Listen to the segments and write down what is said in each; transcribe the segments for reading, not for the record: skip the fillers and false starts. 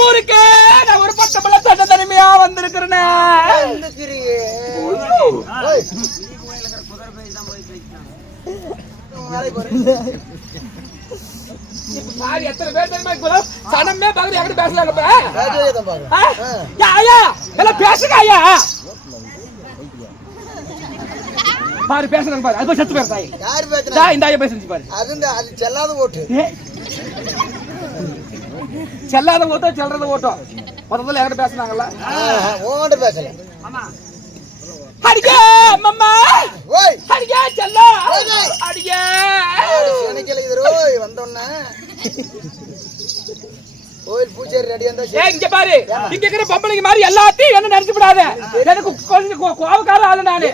ஊருக்கு நான் ஒரு பட்டப்பல தட்ட தனிமையா வந்திருக்கிறேன். எத்தனை பேர் தெரியுமா சனமே பாக்குறது எங்கிட்ட பேசலாங்க ஐயா எல்லாம் பேசுங்க ஐயா பாரு பேசுறாங்க பாரு அது செத்து பேர் தாய் யாரு பேசுறா இந்த ஐயா பேசுங்க பாரு அது செல்லாத ஓட்டு செல்லாத ஓட்டோ செல்றது ஓட்டோ முதல்ல எங்கிட்ட பேசுனாங்கல்ல ஓட்ட பேசல ஆமா அடியே அம்மா ஓய் அடியே செல்ல அடியே எனக்கு கேக்குது ஓய் வந்தோன்னா கோயில் பூஜை ரெடி வந்தா ஏய் இங்க பாரு இங்க இருக்கிற பொம்பளைங்க மாதிரி எல்லாத்தையும் என்ன நினைச்சு விடாத எனக்கு கொஞ்சம் கோவக்கார ஆளு நானு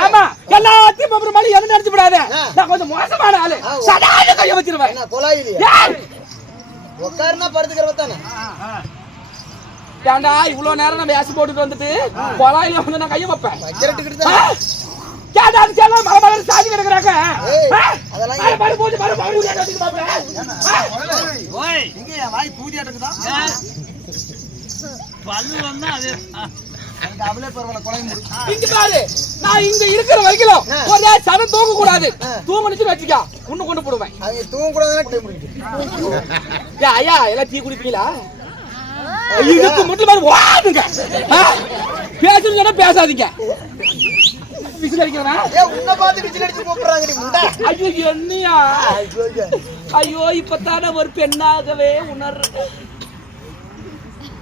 ஆமா எல்லாத்தையும் பொம்பளை மாதிரி என்ன நினைச்சு விடாத நான் கொஞ்சம் மோசமான ஆளு சடால கைய வச்சிருவேன் என்ன கொலாயிலியா உட்கார்னா படுத்துக்கறவ தானே ஏண்டா இவ்வளவு நேரம் நம்ம ஏசி போட்டுட்டு வந்துட்டு கொலாயில வந்து நான் கைய வைப்பேன் வச்சிரட்டுக்கிட்டு தான் கேடா செல்ல மரமர சாதி கிடக்குறாங்க அதெல்லாம் பாரு போடு பாரு பாரு ஊதியாட்டக்கு பாப்பே ஓய் இங்க வாய் பூதியாட்டக்கு தான் பல்லு வந்தா அது எனக்கு அவளே பரவல கொலை முடி இங்க பாரு நான் இங்க இருக்கிற வரைக்கும் ஒரே சன தூங்க கூடாது தூங்கணுச்சு வெச்சிக்க உன்ன கொண்டு போடுவேன் அது தூங்க கூடாதுன்னா டீ முடிக்கு ஐயா எல்லாம் டீ குடிப்பீங்களா இதுக்கு முட்டு மாதிரி வாடுங்க பேசுறீங்கன்னா பேசாதீங்க விசில் அடிக்கிறா ஏ உன்னை பார்த்து விசில் அடிச்சு கூப்பிடுறாங்க நீ முண்டா ஐயோ என்னையா ஐயோ இப்பதானே ஒரு பெண்ணாகவே உணர்றேன்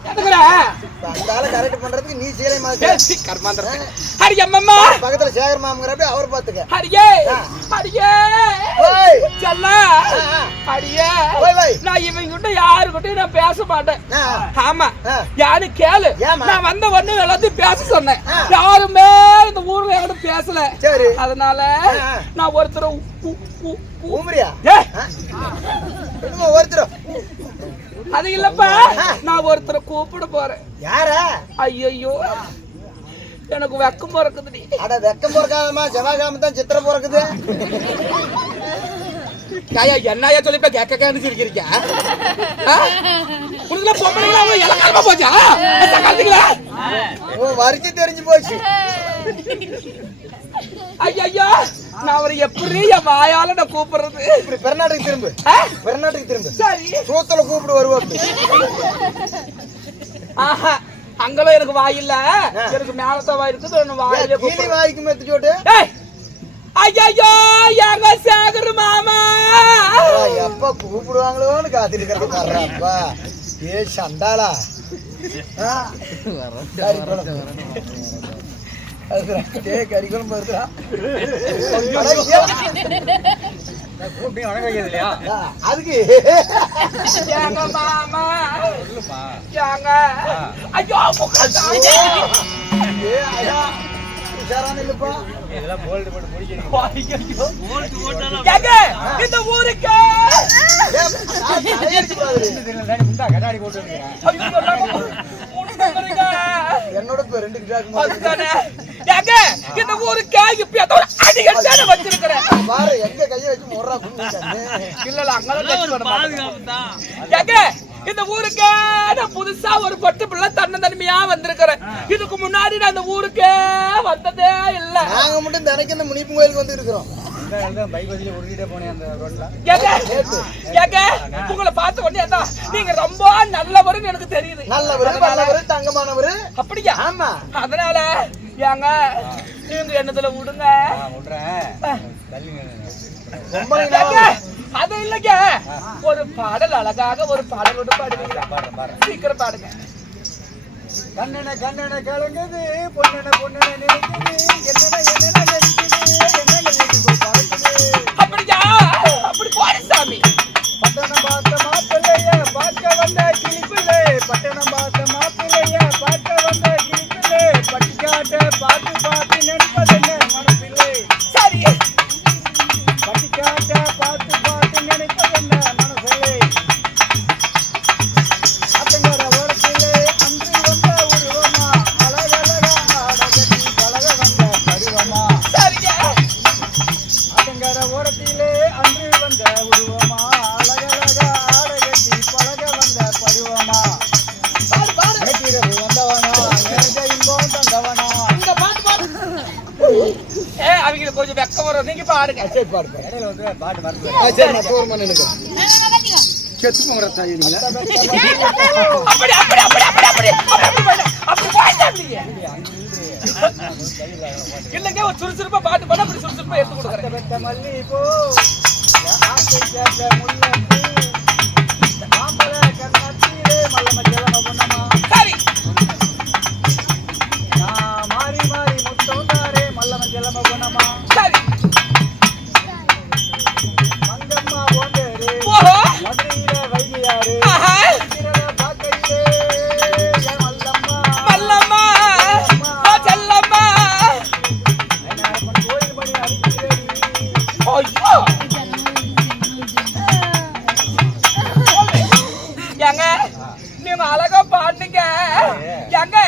எதுக்குடா பந்தால கரெக்ட் பண்றதுக்கு நீ சீலை மாதிரி கர்மாந்தற ஹரி அம்மம்மா பக்கத்துல சேகர் மாமங்கறப்ப அவர் பாத்துக்க ஹரியே ஹரியே ஓய் செல்லா ஹரியே ஓய் ஓய் நான் இவங்கிட்ட யாருக்கிட்ட நான் பேச மாட்டேன் ஆமா யாரு கேளு நான் வந்த உடனே எல்லாத்தையும் பேச சொன்னேன் யாருமே இந்த ஊர்ல என்கிட்ட பேசல சரி அதனால நான் ஒருத்தர ஊமரியா என்னமோ ஒருத்தர அது இல்லப்பா நான் ஒருத்தரை கூப்பிட போறேன் யாரா ஐயோ எனக்கு வெக்கம் பிறக்குது அட வெக்கம் பிறக்காதமா ஜவாகாம தான் சித்திர பிறக்குது காயா என்னையா சொல்லிப்ப கேட்க சிரிக்கிறீங்க உனக்கு பொம்பளைங்களா இலக்காரமா போச்சா கலந்துங்களா ஓ வரிச்சு தெரிஞ்சு போச்சு ஐயா நான் அவரை எப்படி என் வாயால நான் கூப்பிடுறது இப்படி பெருநாட்டுக்கு திரும்ப சரி சூத்துல கூப்பிடு வருவாங்க ஆஹா அங்கெல்லாம் எனக்கு வாய் இல்ல எனக்கு மேலத்த வாய் இருக்குது வாயில கீழே வாய்க்கு மெத்து போட்டு ஐயோ எங்க சேகர் மாமா எப்ப கூப்பிடுவாங்களோன்னு காத்துட்டு இருக்கிறப்பா ஏ சண்டாளா கறிகளும் வருதுடா அதுக்கு மாமா இந்த ஊருக்கு என்னோட ரெண்டு இந்த ஊருக்கு அடிக்கடி வச்சிருக்கிறேன் பாரு எங்க கைய வச்சு முறா இல்ல அங்க இந்த ஊருக்கு நான் புதுசா ஒரு பட்டு பிள்ளை தன்னந்தன்மையா வந்திருக்கிறேன் இதுக்கு முன்னாடி நான் இந்த ஊருக்கு வந்ததே இல்ல நாங்க மட்டும் தினைக்கு இந்த முனிப்பு கோயிலுக்கு வந்து இருக்கிறோம் உங்களை பார்த்த உடனே நீங்க ரொம்ப நல்லவருன்னு எனக்கு தெரியுது நல்லவரு தங்கமானவரு அப்படியா ஆமா அதனால ஏங்க நீங்க என்னத்துல விடுங்க அது இல்லைங்க ஒரு பாடல் அழகாக ஒரு பாடல் ஒன்று பாடுவீங்களா சீக்கிரம் பாடுங்க கண்ணன கண்ணன கலங்குது பொண்ணன பொண்ணன நினைக்குது என்னன அப்படியா அப்படி போடு சாமி பட்டணம் பார்த்த மாப்பிள்ளைய பார்க்க வந்த கிளிப்பிள்ளை பட்டணம் பார்த்த மாப்பிள்ளைய பார்க்க வந்த கிளிப்பிள்ளை பட்டிக்காட்ட பார்த்து பார்த்து நினைப்பதென்ன மனப்பிள்ளை சரி பட்டிக்காட்ட பார்த்து பார்த்து நினைப்பதென்ன மனசில்லை அத்தங்கர ஓரத்திலே அன்று வந்த உருவமா அழகழகா ஆடகட்டி பழக வந்த பருவமா சரியா அத்தங்கர ஓரத்திலே அன்று வந்த உருவமா அழகழகா ஆடகட்டி பழக வந்த பருவமா பக்கம் வரும். நீங்க பாடுங்க. சரி பாடுங்க. இடையில வந்து பாட்டு வரது. சரி நான் தூரமா நின்னுக்கிறேன். செத்து போங்கற தாய் நீங்க. அப்படி அப்படி அப்படி அப்படி அப்படி அப்படி பாடாதீங்க. இல்லங்க ஒரு சுறுசுறுப்பா பாட்டு பாட அப்படி சுறுசுறுப்பா எடுத்து கொடுக்கறேன். வெட்ட மல்லி போ. ஆசை கேட்ட முள்ளம்பூ. ஆம்பள கண்ணாத்திரே மல்லம ஜலம பொன்னமா. சரி. நான் மாறி மாறி முத்தோந்தாரே மல்லம ஜலம பொன்னமா. சரி. மங்கம்மா போண்டேரே. ஓஹோ. மதுரையில வைகையாரே. ஆஹா. திரள பாக்கையிலே மல்லம்மா. மல்லம்மா. ஓ செல்லம்மா. ஐனாரப்பன் கோயில் மணி அடிக்கிறேடி. ஐயோ. ஏங்க நீங்க அழகா பாடுங்க. ஏங்க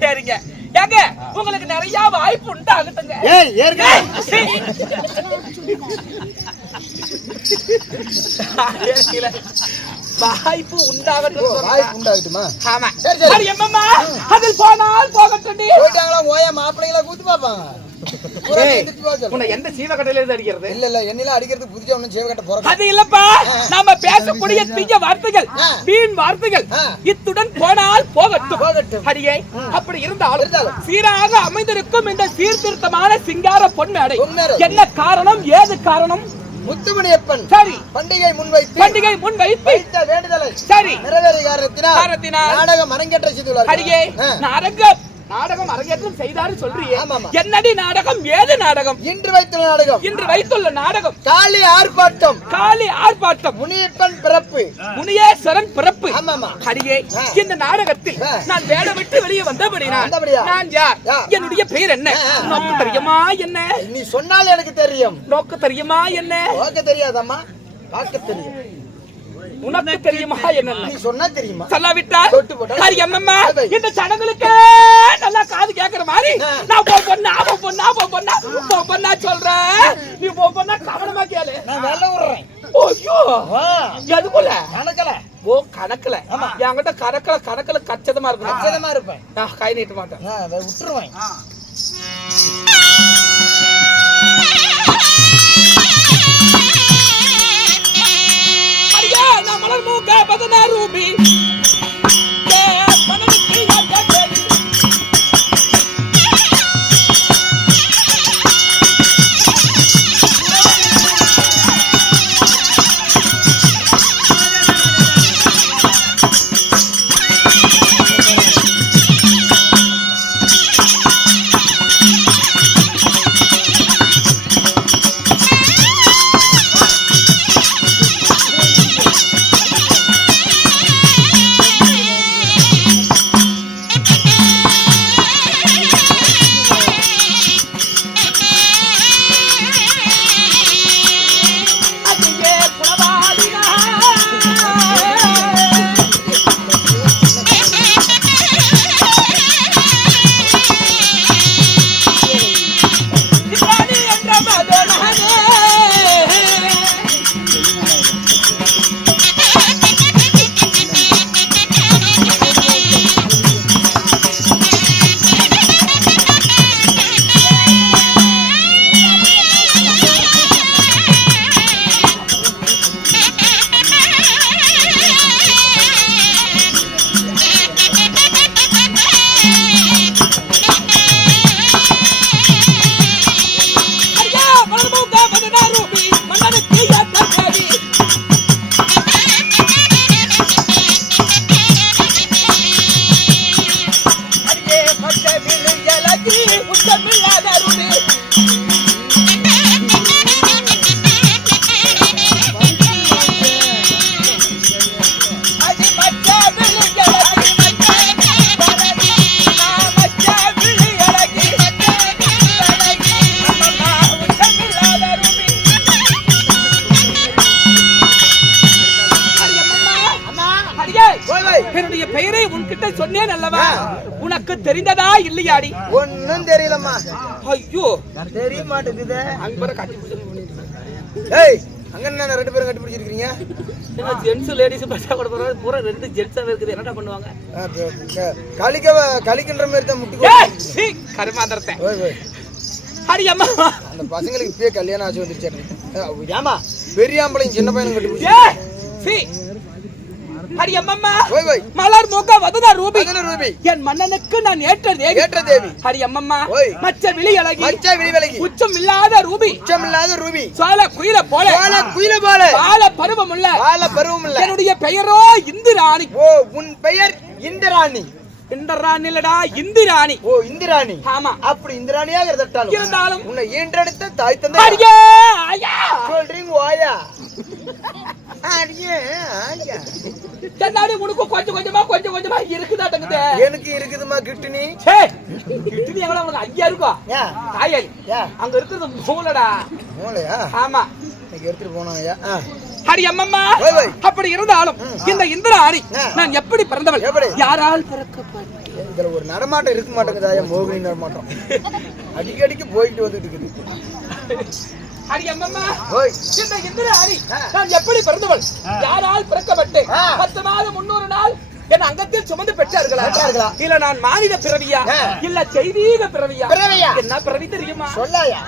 சரிங்க. ஏங்க உங்களுக்கு நிறைய வாய்ப்பு உண்டாகட்டுங்க. ஏய் ஏர்க்கா. வாய்ப்பு உண்டாகட்டும். வாய்ப்பு உண்டாகட்டுமா? ஆமா. சரி சரி. அது என்னம்மா அதில் போனால் போகட்டும்டி. போயிட்டாங்களா ஓயா மாப்பிள்ளைங்களா கூத்து பாப்பாங்க. உன்னை எந்த சீவக்கட்டையில இருந்து அடிக்கிறது? இல்ல இல்ல என்னையில அடிக்கிறதுக்கு புதுசா ஒண்ணும் சீவக்கட்டை போறோம். அது இல்லப்பா. நாம பேசக்கூடிய தீய வார்த்தைகள், வீண் வார்த்தைகள் இத்துடன் போனால் போகட்டும். அடியே அப்படி இருந்தாலும் சீராக அமைந்திருக்கும் இந்த சீர்திருத்தமான சிங்கார பொன்மேடை என்ன காரணம், ஏது காரணம்? முத்துமணியப்பன் சரி பண்டிகை முன்வைத்து வைத்த வேண்டுதலை சரி நிறைவேறிய காரணத்தினால் நாடகம் அரங்கேற்றம் செய்துள்ளார்கள். அடியே நாடகம் அரங்கேற்றம் செய்தாரு சொல்றியே. என்னடி நாடகம், ஏது நாடகம்? இன்று வைத்துள்ள நாடகம் காளி ஆர்ப்பாட்டம் முனியப்பன் பிறப்பு, முனியேஸ்வரன் பிறப்பு. ஆமாமா. அடியே இந்த நாடகத்தில் நான் வேலை விட்டு வெளியே வந்தபடியா நான் யார், என்னுடைய பெயர் என்ன, நோக்கு தெரியுமா என்ன? நீ சொன்னால் எனக்கு தெரியும். நோக்கு தெரியுமா என்ன? நோக்க தெரியாதம்மா, பார்க்க தெரியும். உனக்கு தெரியுமா என்ன? நீ சொன்னா தெரியுமா? சொல்லாவிட்டால் சரி அம்மம்மா இந்த சடங்குகளுக்கு நல்லா காது கேக்குற மாதிரி நான் பொண்ணா சொல்றேன். நீ பொண்ணா கவனமா கேளு. நான் வெள்ள விடுறேன். ஐயோ எதுக்குள்ள கணக்கல? ஓ கணக்குல. என்கிட்ட கணக்குல கச்சதமா இருக்கும். கச்சதமா இருப்பேன். நான் கை நீட்ட மாட்டேன். விட்டுருவேன். மலர் மூக்க 16 ரூபி என்னுடைய பெயரை உன்கிட்ட சொன்னேன் அல்லவா? உனக்கு தெரிந்ததா இல்லையாடி? ஒன்னும் தெரியலம்மா. ஐயோ தெரிய மாட்டேங்குது. அங்க கட்டி பிடிச்சு. ஏய் அங்க என்ன ரெண்டு பேரும் கட்டி பிடிச்சிருக்கீங்க? என்ன ஜென்ஸ் லேடிஸ் பச்சா கூட போறது பூரா ரெண்டு ஜென்ஸாவே இருக்குது. என்னடா பண்ணுவாங்க? கலிக்கின்ற மாதிரி தான் முட்டி. ஏய் கருமாந்தரத்தை. அடி அம்மா அந்த பசங்களுக்கு இப்பயே கல்யாணம் ஆச்சு வந்துருச்சு. ஏமா பெரிய ஆம்பளையும் சின்ன பையனும் கட்டி ஏய் சி அடி அம்மா மலர் மூக்க வதனா ரூபி என் மன்னனுக்கு நான் ஏற்ற தேவி அடி அம்மா மச்ச விழி அழகி உச்சம் இல்லாத ரூபி சோல குயில போல பால பருவம் உள்ள என்னுடைய பெயரோ இந்திராணி. ஓ உன் பெயர் இந்திராணி? இந்திராணி இல்லடா இந்திராணி. ஓ இந்திராணி. ஆமா அப்படி இந்திராணியாக இருந்தாலும் உன்னை ஈன்றெடுத்த தாய் தந்தை அடியே ஆயா சொல்றீங்க ஓயா அடியே ஆயா தன்னாடி உனக்கு கொஞ்சம் கொஞ்சமா இருக்குதா தங்குது? எனக்கு இருக்குதுமா கிட்னி. கிட்னி எவ்வளவு உனக்கு ஐயா இருக்கும் தாயல் அங்க இருக்கிறது மூலடா. மூளையா? ஆமா இன்னைக்கு எடுத்துட்டு போனாயா? அடி அம்மம்மா அப்படி இருந்தாலும் இந்த இந்திராணி நான் எப்படி பிறந்தவள் யாரால் பிறக்கப்பட்டேன்? இதுல ஒரு நடமாட்டம் இருக்க மாட்டேங்குதாயா? மோகினி நடமாட்டம் அடிக்கடிக்கு போயிட்டு வந்துட்டு இருக்குது. அடி அம்மம்மா இந்த இந்திராணி நான் எப்படி பிறந்தவள் யாரால் பிறக்கப்பட்டேன்? 10 மாதம் 300 நாள் என் அங்கத்தில் சுமந்து பெற்றார்களா இல்ல நான் மானிட பிறவியா இல்ல செய்தீக பிறவியா? என்ன பிறவி தெரியுமா? சொல்லாயா?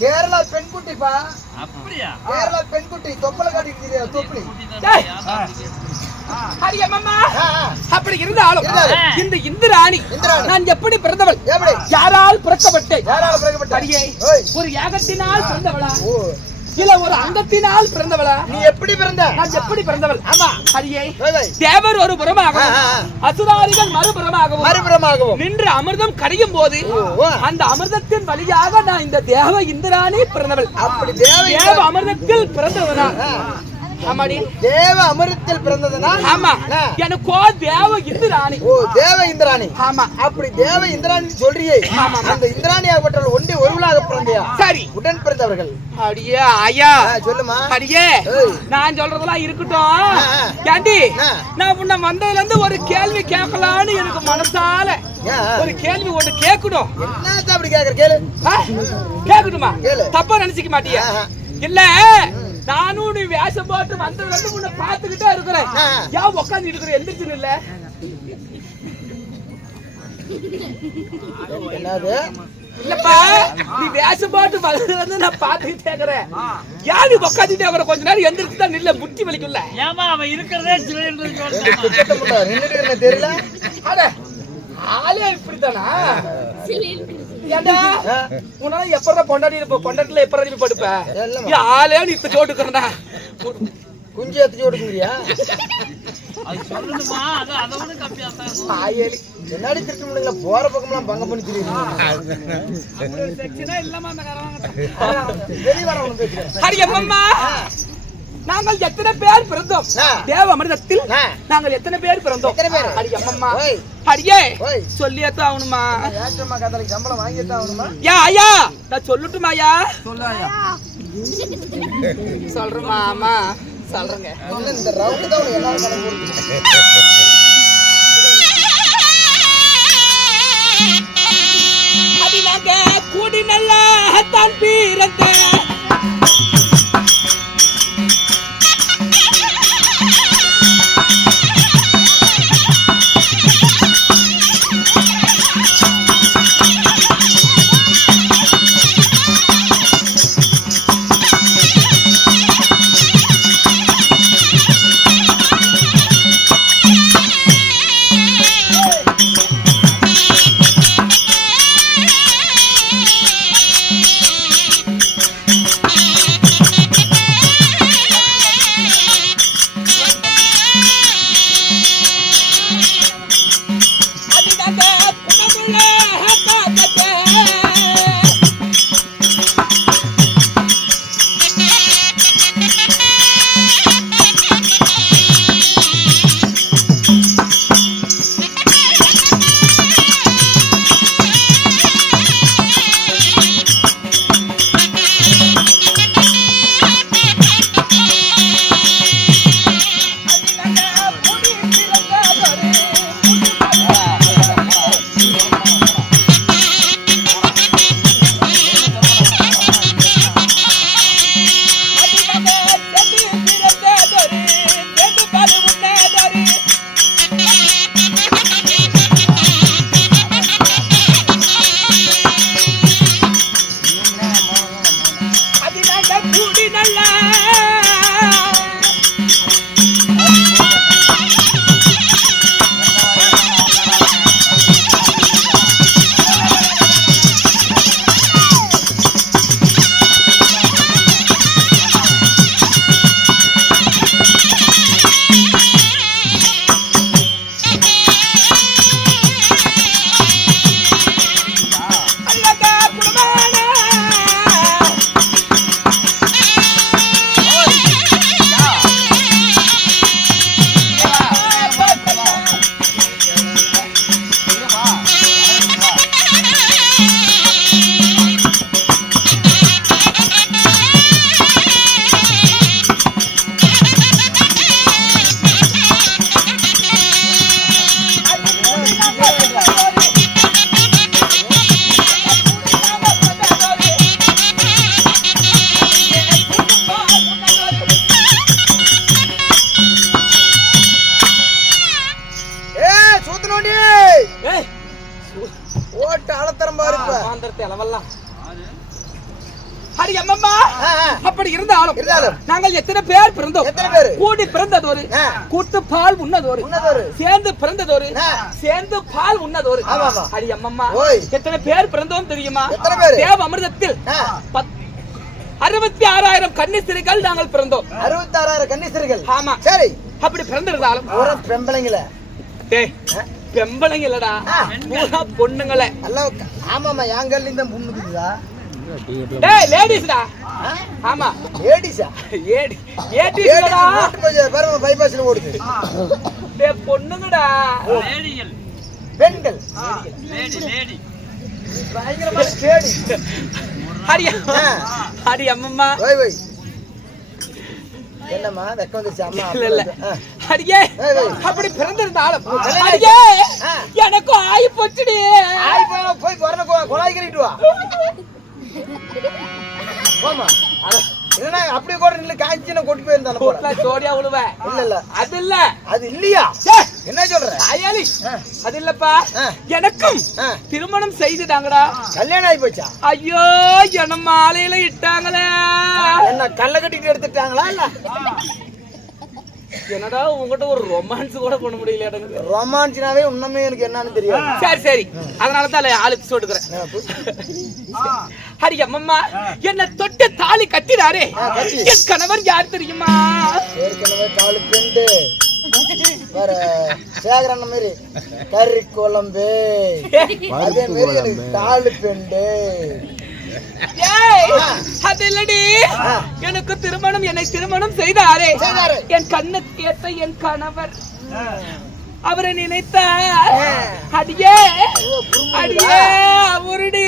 கேரளா பெண்குட்டிப்பா. அப்படியே கேரளா பெண்குட்டி தொப்பல காட்டிட்டு தொப்பலி. அப்படி இருந்தாலும் இந்த இந்திராணி நான் எப்படி பிறந்தவள் யாரால் பிறக்கப்பட்டேன்? ஒரு யாகத்தினால் பிறந்தவளா இல்ல ஒரு அங்கத்தினால் பிறந்தவளா? நீ எப்படி பிறந்த? நான் எப்படி பிறந்தவள்? ஆமா. ஹரியே, வை, வை. தேவர் ஒரு புறமாகவும் அசுராரிகள் மறுபுறமாகவும் நின்று அமிர்தம் கரையும் போது அந்த அமிர்தத்தின் வழியாக நான் இந்த தேவ இந்திராணி பிறந்தவள். அப்படி தேவ அமிர்தத்தில் பிறந்தவனா? ஆமாடி, தேவ அமிர்தத்தில் பிறந்ததுனா? ஆமா. எனக்கோ தேவ இந்திராணி. ஓ, தேவ இந்திராணி. ஆமா. அப்படி தேவ இந்திராணி சொல்றியே, அந்த இந்திராணி ஆகப்பட்டவள் ஒன்றே ஒருவளாக பிறந்தையா? சரி, உடன் பிறந்தவர்கள். அடியே ஐயா, சொல்லுமா. அடியே, நான் சொல்றதெல்லாம் இருக்கட்டும். ஏண்டி, நான் உன்னை வந்ததுல இருந்து ஒரு கேள்வி கேட்கலான்னு எனக்கு மனசால ஒரு கேள்வி ஒண்ணு கேட்கணும். என்னத்த அப்படி கேக்குற? கேளு. கேட்கணுமா? கேளு. தப்பா நினைச்சுக்க மாட்டியா? இல்ல, நானும் நீ வேஷம் போட்டு வந்ததுல இருந்து உன்னை பாத்துக்கிட்டே இருக்கிறேன். ஏன் உட்காந்து இருக்கிற? எந்திரிச்சு இல்ல? என்னது? இல்லப்பா, நீ வேஷம் போட்டு வந்ததுல இருந்து நான் பாத்துக்கிட்டே இருக்கிறேன். ஏன் நீ உட்காந்துட்டே இருக்கிற? கொஞ்ச நேரம் எந்திரிச்சு தான் நில்ல, முட்டி வலிக்கும்ல. ஏமா அவன் இருக்கிறதே தெரியல. அட, ஆளே இப்படித்தானா? ஏண்டா, உன்னால எப்பறா பொண்டாட்டி இருப்ப? பொண்டாட்டில எப்பறா நீ படுப்ப? ஆளே நீ இத்த ஜோடுக்கறடா. குஞ்சு ஏத்தி ஜோடுக்குறியா? அது சொல்லுமா, அது அதோட கம்மியா தான். ஆயேலி என்னடி திருட்டு முன்னங்க போற பக்கம்லாம் பங்க பண்ணி தெரியுது. ஒரு செக்ஷனா இல்லமா அந்த கரவாங்க. வெளிய வரவங்க பேசுறேன். ஹரி அம்மம்மா, நாங்கள் எத்தனை பேர் பிறந்தோம்? தேவ அமிர்தத்தில் நாங்கள் எத்தனை பேர் பிறந்தோம்? ஹரி அம்மம்மா, ஹரியே சொல்லியத்தான் ஆகணுமா? ஏற்றமா கதலைக்கு சம்பளம் வாங்கித்தான் ஆகணுமா? யா ஐயா, நான் சொல்லட்டுமா? ஐயா சொல்லாயா? சொல்றேமா? ஆமா சொல்றேங்க. இந்த ரவுண்ட் தான் உனக்கு எல்லாரும் கணக்கு போடுது. அடி நாங்க கூடி நல்லா தான் பிறந்த அப்படி இருந்தாலும் நாங்கள் எத்தனை பேர் பிறந்தோம்? கூடி பிறந்ததொரு, கூட்டு பால் உண்ணதொரு, சேர்ந்து பிறந்ததொரு, சேர்ந்து பால் உண்ணதொரு. அடி அம்மம்மா, எத்தனை பேர் பிறந்தோம் தெரியுமா? தேவ அமிர்தத்தில் 66,000 கன்னிஸ்திரிகள் நாங்கள் பிறந்தோம். 66,000 கன்னிஸ்திரிகள். ஆமா. சரி. அப்படி பிறந்திருந்தாலும் ஒரு பெம்பளைங்கள. டேய் பெம்பளைங்க இல்லடா, பூரா பொண்ணுங்களே. ஆமாமா, யாங்கல்ல இந்த பொண்ணுக்குதா? டேய் லேடிஸ்டா. ஆமா லேடிஸா? ஏடிஸ்டா. பாருங்க பைபாஸ்ல ஓடுது. டேய் பொண்ணுங்கடா. லேடிகள். பெண்கள். லேடி. பயங்கரமா லேடி. அடி அம்மம்மா. ஓய் ஓய். என்னம்மா வெக்க வந்துச்சு அம்மா? இல்ல அடியே அப்படி பிறந்திருந்தாலும் அடியே எனக்கு ஆயி போச்சுடி. ஆயி போய் வரன கொலாய் கறிட்டு வா. போமா. என்ன அப்படியே கூட நில்ல, காஞ்சின கொட்டி போயிருந்தானே போல. சோடியா உழுவ. இல்ல அது இல்ல. அது இல்லையா? என்ன சொல்ற? ஆயாலி அது இல்லப்பா. எனக்கும் திருமணம் செய்துட்டாங்கடா. கல்யாணம் ஆயி போச்சா? ஐயோ என்ன மாலையில இட்டாங்களே. என்ன கல்ல கட்டிட்டு எடுத்துட்டாங்களா? இல்ல என்னடா உங்ககிட்ட ஒரு ரொமான்ஸ் கூட பண்ண முடியல. எனக்கு ரொமான்ஸ்னாவே உண்மையே எனக்கு என்னன்னு தெரியும். சரி சரி, அதனாலதான் ஆளுக்கு சொல்லுகிறேன். ஹரி அம்மம்மா என்ன தொட்டு தாலி கட்டினாரே என் கணவர் யார் தெரியுமா? ஏற்கனவே காலு பெண்டு வர சேகரன் மாதிரி கறி குழம்பு, அதே மாதிரி எனக்கு காலு பெண்டு. அது இல்லடி, எனக்கு என்னை திருமணம் செய்தாரே என் கண்ணுக்கு ஏத்த என் கணவர். அவரை நினைத்த அடியே அடியே அவருடி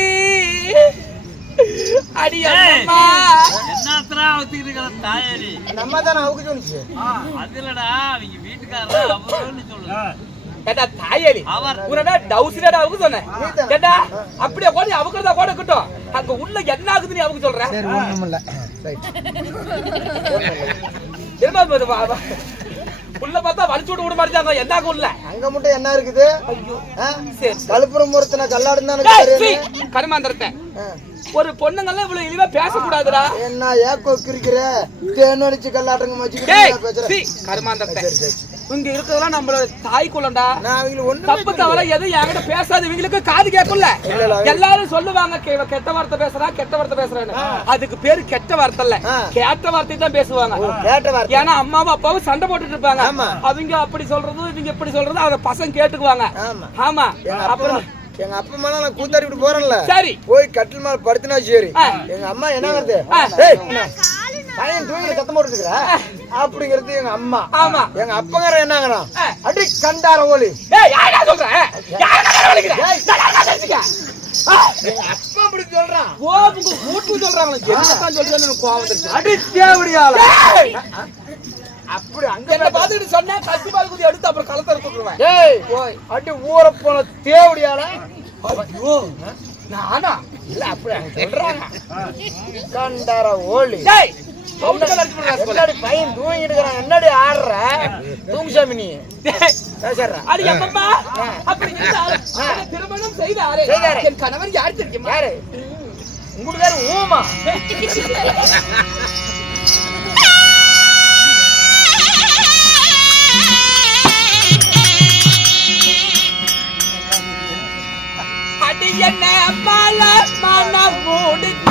அடியம்மா. என்னத்ரா அவத்திட்டு தாயாரி நம்ம தானே அவுக்கு சொன்னிச்சு. அதுலடா அவங்க வீட்டுக்காரர் அவருன்னு சொல்லுங்க. ஏடா தாயலி உனடா டவுசிடா அவுக்கு சொன்னேன். ஏடா அப்படியே கோடி அவுக்குறதா கோட கிட்டோம். அங்க உள்ள என்ன ஆகுது நீ அவுக்கு சொல்ற? சரி ஒண்ணும் இல்ல. ரைட். திரும்ப உள்ள பார்த்தா வலிச்சு விட மாட்டாங்க. என்ன ஆகும் உள்ள? அங்க மட்டும் என்ன இருக்குது? ஐயோ சரி கல்புரம் முறத்தன கல்லாடுன்னு தான கருமாந்திரத்தை. ஒரு பொண்ணுங்கெல்லாம் இவ்வளவு இழிவா பேசக்கூடாதுடா. என்ன ஏக்கோ கிரிக்கிற தேனடிச்சு கல்லாட்டங்க மச்சிக்கிட்டு கருமாந்திரத்தை. இங்க இருக்கிறதெல்லாம் நம்மளோட தாய் குலம்டா. நான் அவங்களுக்கு ஒண்ணு தப்பு தவற எதுவும் என்கிட்ட பேசாது. இவங்களுக்கு காது கேட்கல. எல்லாரும் சொல்லுவாங்க கெட்ட வார்த்தை பேசுறான் கெட்ட வார்த்தை பேசுறான்னு. அதுக்கு பேரு கெட்ட வார்த்தை இல்ல, கேட்ட வார்த்தை தான் பேசுவாங்க. ஏன்னா அம்மாவும் அப்பாவும் சண்டை போட்டுட்டு இருப்பாங்க. அவங்க அப்படி சொல்றதும் இவங்க இப்படி சொல்றதும் அவங்க பசங்க கேட்டுக்குவாங்க. ஆமா. அப்புறம் எங்க அப்பா அம்மா நான் கூத்தாடி விட்டு போறேன்ல, சரி போய் கட்டில் மேல படுத்துனா சரி. எங்க அம்மா என்ன வருது பையன் தூங்கி சத்தம் போட்டு இருக்கிற அப்படிங்கிறது எங்க அம்மா. ஆமா. எங்க அப்பங்கார என்னங்கிறான் அடி கண்டார ஓலி. சொல்றேன் எங்க அப்பா அப்படி சொல்றான். ஓ உங்க கூட்டு சொல்றாங்களா? என்னத்தான் சொல்றேன்னு கோவம் வந்துருச்சு. அடி தேவடியால அப்படி அங்க என்ன பாத்துட்டு சொன்னா கசிபால் குதி எடுத்து அப்புறம் களத்தை எடுத்துடுவேன். டேய் ஓய் அடி ஊர போன தேவடியால. ஐயோ நானா? இல்ல அப்படி அங்க சொல்றாங்க கண்டார ஓலி. டேய் என்னடி பையன் தூங்கிட்டு இருக்கிறான், என்னடி ஆடுற தூங்குசாமி நீ? அடி அம்மா அப்படி திருமணம் செய்தாரே என் கணவர் யார் தெரியுமா? யாரு? உங்களுக்கு வேற ஊமா? அடி என்ன மால மனம் மூடுங்க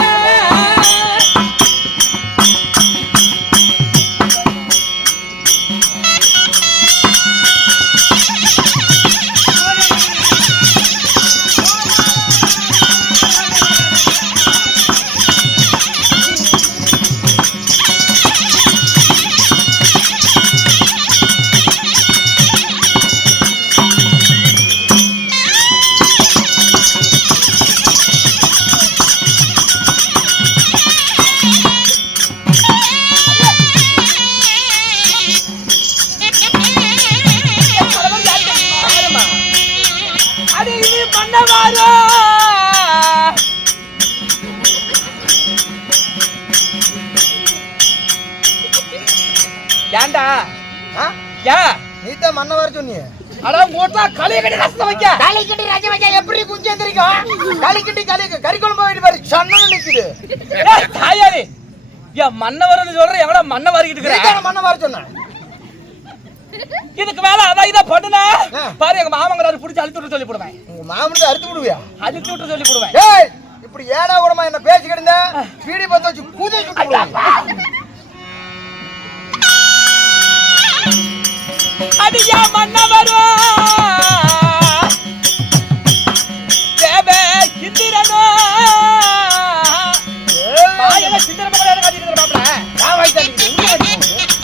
ஏண்டா நீதான் மண்ண வர சொன்னீங்க. அட மோட்டா களி கட்டி ரசம் வைக்க. களி கட்டி ரசம் வைக்க எப்படி குஞ்சு எந்திரிக்கும்? களி கட்டி கறி குழம்பு வைட்டு பாரு சன்னன்னு நிக்குது. ஏய் தாயாரே ஏன் மண்ணவர்னு சொல்ற? எவட மண்ணவரிக்கிட்டு இருக்கற? நீதான் மண்ண வர சொன்ன. இதுக்கு மேல அத இத பண்ணுனா பாரு எங்க மாமங்கறாரு புடிச்சு அழுத்து விட்டு சொல்லி போடுவேன். உங்க மாமனே அறுத்து விடுவியா? அழுத்து விட்டு சொல்லி போடுவேன். ஏய் இப்படி ஏடா கூடமா என்ன பேசிக்கிட்டு இருந்த பீடி பத்த வச்சு பூஜை அடியா மன்னவரோ தேவே இந்திரனோ மாயன சிந்தன மகளான காட்டிட்டு மாப்ள நான் வாய்ச்சாங்க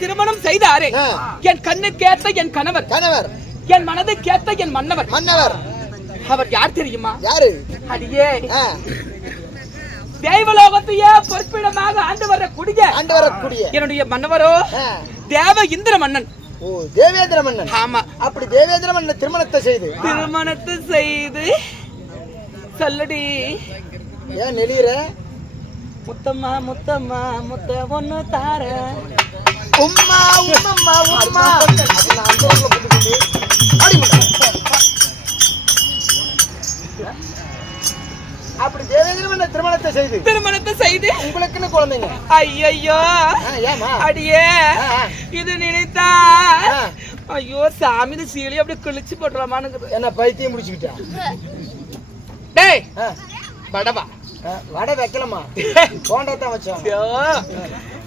திருமணம் செய்தாரே என் கண்ணு கேட்ட என் கணவர் என் மனது கேட்ட என் மன்னவர் அவர் யார் தெரியுமா? யாரு? அடியே தேவலோகத்தையே பொற்பிடமாக ஆண்டு வரக்கூடிய என்னுடைய மன்னவரோ தேவ இந்திர மன்னன். ஓ, தேவேந்திர மன்னன். ஆமா. அப்படி தேவேந்திர மன்னன் திருமணத்தை செய்து சொல்லடி ஏன் நெளியற? முத்தம்மா முத்தம்மா முத்த ஒண்ணு தார உம்மா உம்மா உம்மா அப்படி தேவேந்திர மன்னன் திருமணத்தை செய்து உங்களுக்குன்னு குழந்தைங்க. ஐயோ அடியே இது நினைத்தா ஐயோ சாமி இந்த சீலி அப்படி கிழிச்சு போட்டுலாமான்னு என்ன பைத்தியம் முடிச்சுக்கிட்டா? டேய் படவா வடை வைக்கலாமா? போண்டா வச்சோம்.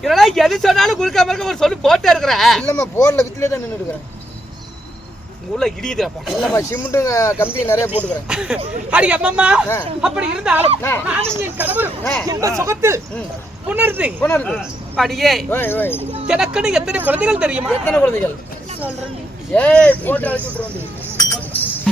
என்னடா எது சொன்னாலும் குறுக்காம இருக்க ஒரு சொல்லி போட்டே இருக்கிற. இல்லம்மா போர்ல வித்துல தான் நின்னுட்டு இருக்கேன். உள்ள இடியுதுடா. இல்லம்மா சிமெண்ட் கம்பி நிறைய போட்டுக்கறேன். அடி அம்மம்மா அப்படி இருந்தாலும் நானும் என் கணவரும் இந்த சுகத்தில் புணர்ந்து அடியே எனக்குன்னு எத்தனை குழந்தைகள் தெரியுமா? எத்தனை குழந்தைகள் சொல்றேன். ஏய் போட்டு அழைச்சு விட்டுருவோம்.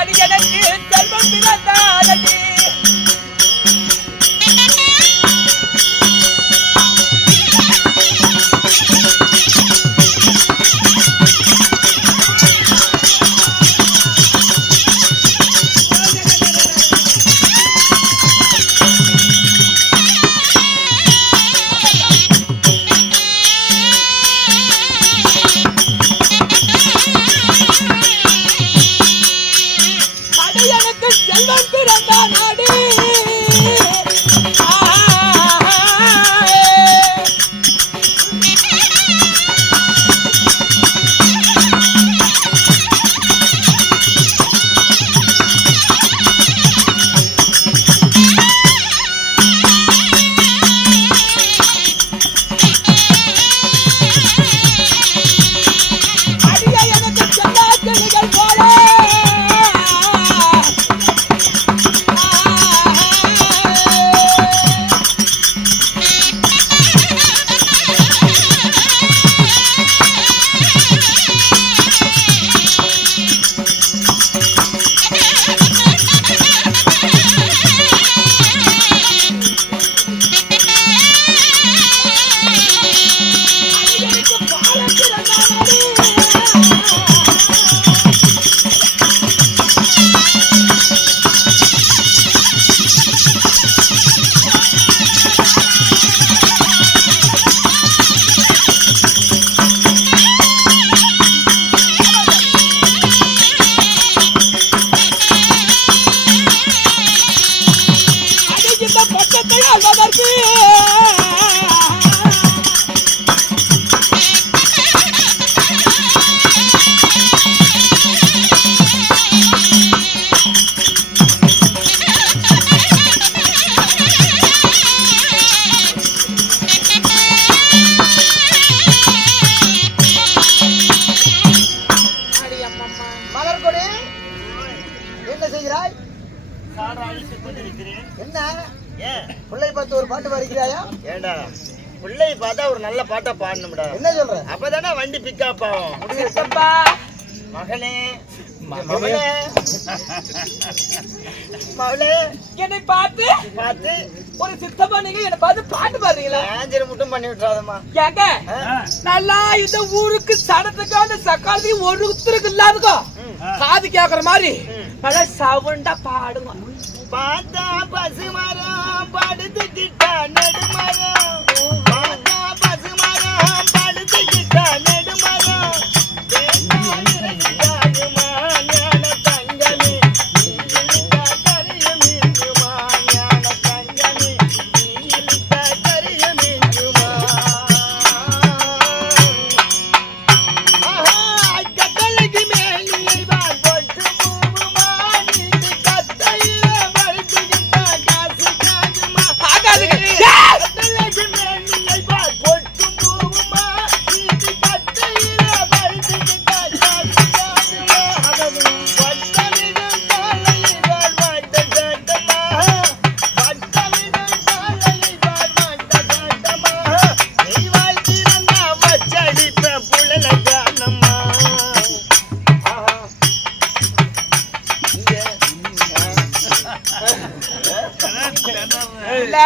அது எனக்கு செல்வம் பிறந்தாயடி செல்வம் பிறந்த நாடு அடிய எனக்கு செல்லாக்கிளிகள் போல மலர்கொடி என்ன செய்கிறாய்? சாட அழித்துக் கொண்டிருக்கிறேன். என்ன ஏன் பிள்ளை பார்த்து ஒரு பாட்டு பாடிக்கிறாயா? ஏண்டா பிள்ளை பார்த்தா ஒரு நல்ல பாட்டா பாடணும்டா. என்ன சொல்ற? அப்பதானே வண்டி பிக்கப் ஆகும். சித்தப்பா மகனே மகளே மகளே என்னை பார்த்து பார்த்து ஒரு சித்தப்பா நீங்க என்னை பார்த்து பாட்டு பாடுறீங்களா? ஆஞ்சரி மட்டும் பண்ணி விட்டுறாதம்மா. ஏங்க நல்லா இந்த ஊருக்கு சடத்துக்கான சக்காலத்துக்கு ஒரு உத்தருக்கு இல்லாதுக்கோ காது கேக்குற மாதிரி நல்லா சவுண்டா பாடுங்க. பார்த்தா பசு மரம் படுத்துக்கிட்டா நெடுமரம், பார்த்தா பசு மரம் படுத்துக்கிட்டா நெடுமரம், இறங்கியாகுமா ஞான தங்கமே, நீ இழுத்தா கரியும் இங்குமா ஞான தங்கமே, நீ இழுத்தா கரியும் இங்குமா. கட்டளைக்கு மேலியை வான் போட்டு பூவுமா, நீண்டு கத்தையில வழுத்துக்கிட்டா காசு காசுமா. ஆகாதுங்க. கட்டளைக்கு மேலியை வான் போட்டு பூவுமா, நீண்டு கத்தையில வழுத்துக்கிட்டா காசு காசுமா. வட்டமிடும் காலையை வான் வாட்ட சாட்டமா, வட்டமிடும் காலையை வான் வாட்ட சாட்டமா, நீ வாழ்த்திருந்தா வச்சடிப்ப புழல ஜானம்மா. இல்ல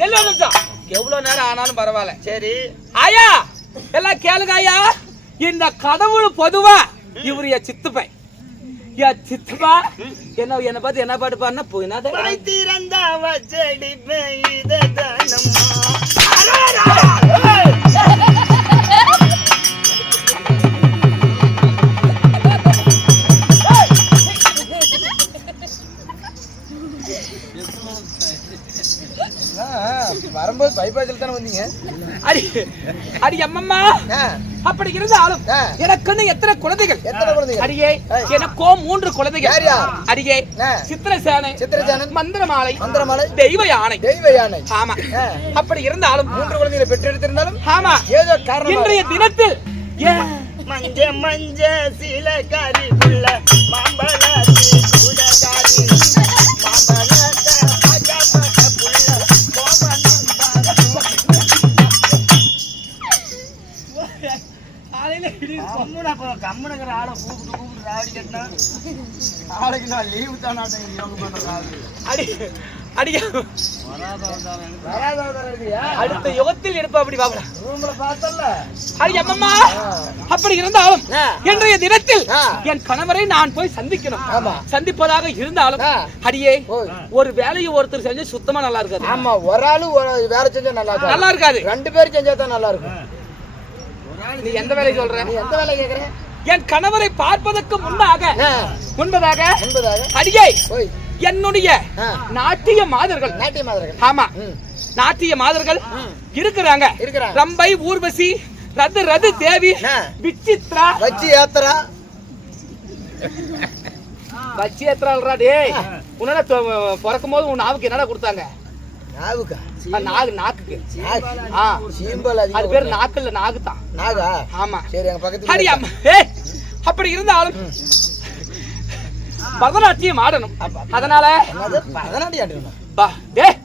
நெல்லு ஒரு நிமிஷம். எவ்வளவு நேரம் ஆனாலும் பரவாயில்ல. சரி ஆயா எல்லாம் கேளுங்க ஐயா. இந்த கடவுள் பொதுவா இவரு என் சித்தப்பை. என் சித்தப்பா என்ன பார்த்து என்ன பாட்டு பாருன்னா போயினாத திறந்தா வச்சடிப்ப இத தானம்மா. வரும்போது பைபாஸில் தானே வந்தீங்க? அடி அடி அம்மம்மா. ஆ, அப்படி இருந்தாலும் ஆ. எனக்குன்னு எத்தனை குழந்தைகள்? எத்தனை குழந்தைகள்? அடியே எனக்கோ 3 குழந்தைகள். யார் யார்? அடியே ஆ. சித்திரசேனை, சித்திரசேனன், மந்திரமாலை, மந்திரமாலை, தெய்வ யானை. தெய்வ யானை. ஆமா. ஆ. அப்படி இருந்தாலும் 3 குழந்தைகளை பெற்றெடுத்திருந்தாலும் ஆமா ஏதோ காரணம். இன்றைய தினத்தில் மஞ்ச மஞ்ச சில கறி புள்ள மாம்பழத்தி சுடகாரி, மாம்பழத்த அகப்பட்ட புள்ள கோமனந்தா. கம்முனுக்கிற ஆளை கூப்பிட்டு ராவடி கட்டினா நாளைக்கு நான் லீவு தான் நாட்டம் அடி அடிக்க வராதவதாரம் இருக்கியா அடுத்த யுகத்தில் எடுப்பா அப்படி பாக்கலாம் ரூம்ல பார்த்தல அடி அம்மம்மா அப்படி இருந்தாலும் ஆ. இன்றைய தினத்தில் ஆ. என் கணவரை நான் போய் சந்திக்கணும் ஆமா. சந்திப்பதாக இருந்தாலும் ஆ. அடியே ஓய். ஒரு வேலையை ஒருத்தர் செஞ்சு சுத்தமா நல்லா இருக்காது ஆமா ஒரு ஆளு வேலை செஞ்சா நல்லா இருக்கும் நல்லா இருக்காது 2 பேர் செஞ்சா தான் நல்லா இருக்கும் நீ எந்த வேலையை சொல்ற நீ எந்த வேலை கேக்குற என் கணவரை பார்ப்பதற்கு முன்பதாக என்பதாக அடியே ஓய் என்னுடைய ஆ. நாட்டிய மாதர்கள் நாட்டிய மாதர்கள் ஆமா ம். நாட்டிய மாதர்கள் இருக்கிறாங்க இருக்கிறாங்க. ரம்பை ஊர்வசி ரது தேவி ஆ. விசித்ரா வச்சு ஏத்தரா வச்சியத்ரா டேய் உன்னால பிறக்கும் போது உன் நாவுக்கு என்னடா கொடுத்தாங்க நாவுக்கா நாக்குக்கு ஆ சீம்பல் அது அதிகம் பேர் நாக்குல நாகு தான் நாகா ஆமா சரி எங்க பக்கத்துல அடி அம்மா ஏய் அப்படி இருந்தாலும் பரதநாட்டியம் ஆடணும் அதனால என்னது பரதநாட்டியம் ஆடணுமா பா டேய்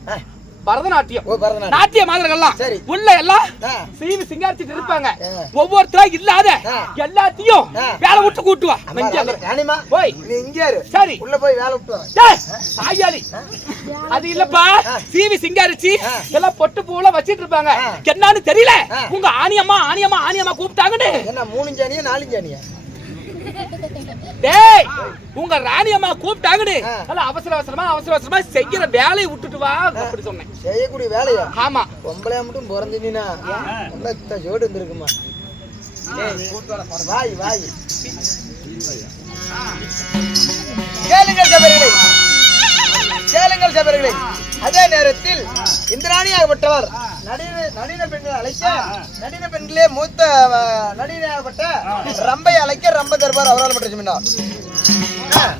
பரதநாட்டியம் ஓ பரதநாட்டியம் நாட்டிய மாதிரிகள்லாம் சரி. உள்ள எல்லாம் ஆ. சீவி சிங்காரிச்சிட்டு இருப்பாங்க ஆ. ஒவ்வொருத்தரா இல்லாத ஆ. எல்லாத்தையும் ஆ. வேலை விட்டு கூட்டுவா அம்மா, ராணிமா போய் நீ இங்க இரு சரி உள்ள போய் வேலை விட்டு வா டேய், சாயாலி அது இல்லப்பா ஆ. சீவி சிங்காரிச்சு ஆ. எல்லாம் பொட்டு பூவெல்லாம் வச்சிட்டு இருப்பாங்க ஆ. என்னன்னு தெரியல ஆ. உங்க ஆணியம்மா கூப்பிட்டாங்கன்னு என்ன 3 ஜானியா 4 ஜானியா டேய் உங்க ராணி அம்மா கூப்பிட்டாங்கன்னு ஆ. அதனால அவசர அவசரமா செய்யற வேலையை விட்டுட்டு வா அப்படி சொன்னேன் செய்யக்கூடிய வேலையா ஆமா பொம்பளையா மட்டும் பிறந்தினா நல்லா ஜோடு இருந்திருக்குமா வாய் வாய் கேளுங்கள் சபரிகளை கேளுங்கள் சபரிகளை அதே நேரத்தில் இந்திராணியாகப்பட்டவர் நடின பெண்களை அழைக்க நடின பெண்களே மூத்த நடினையாகப்பட்ட ரம்பை அழைக்க ரம்ப தர்பார் அவரால் மட்டும் சொன்னார்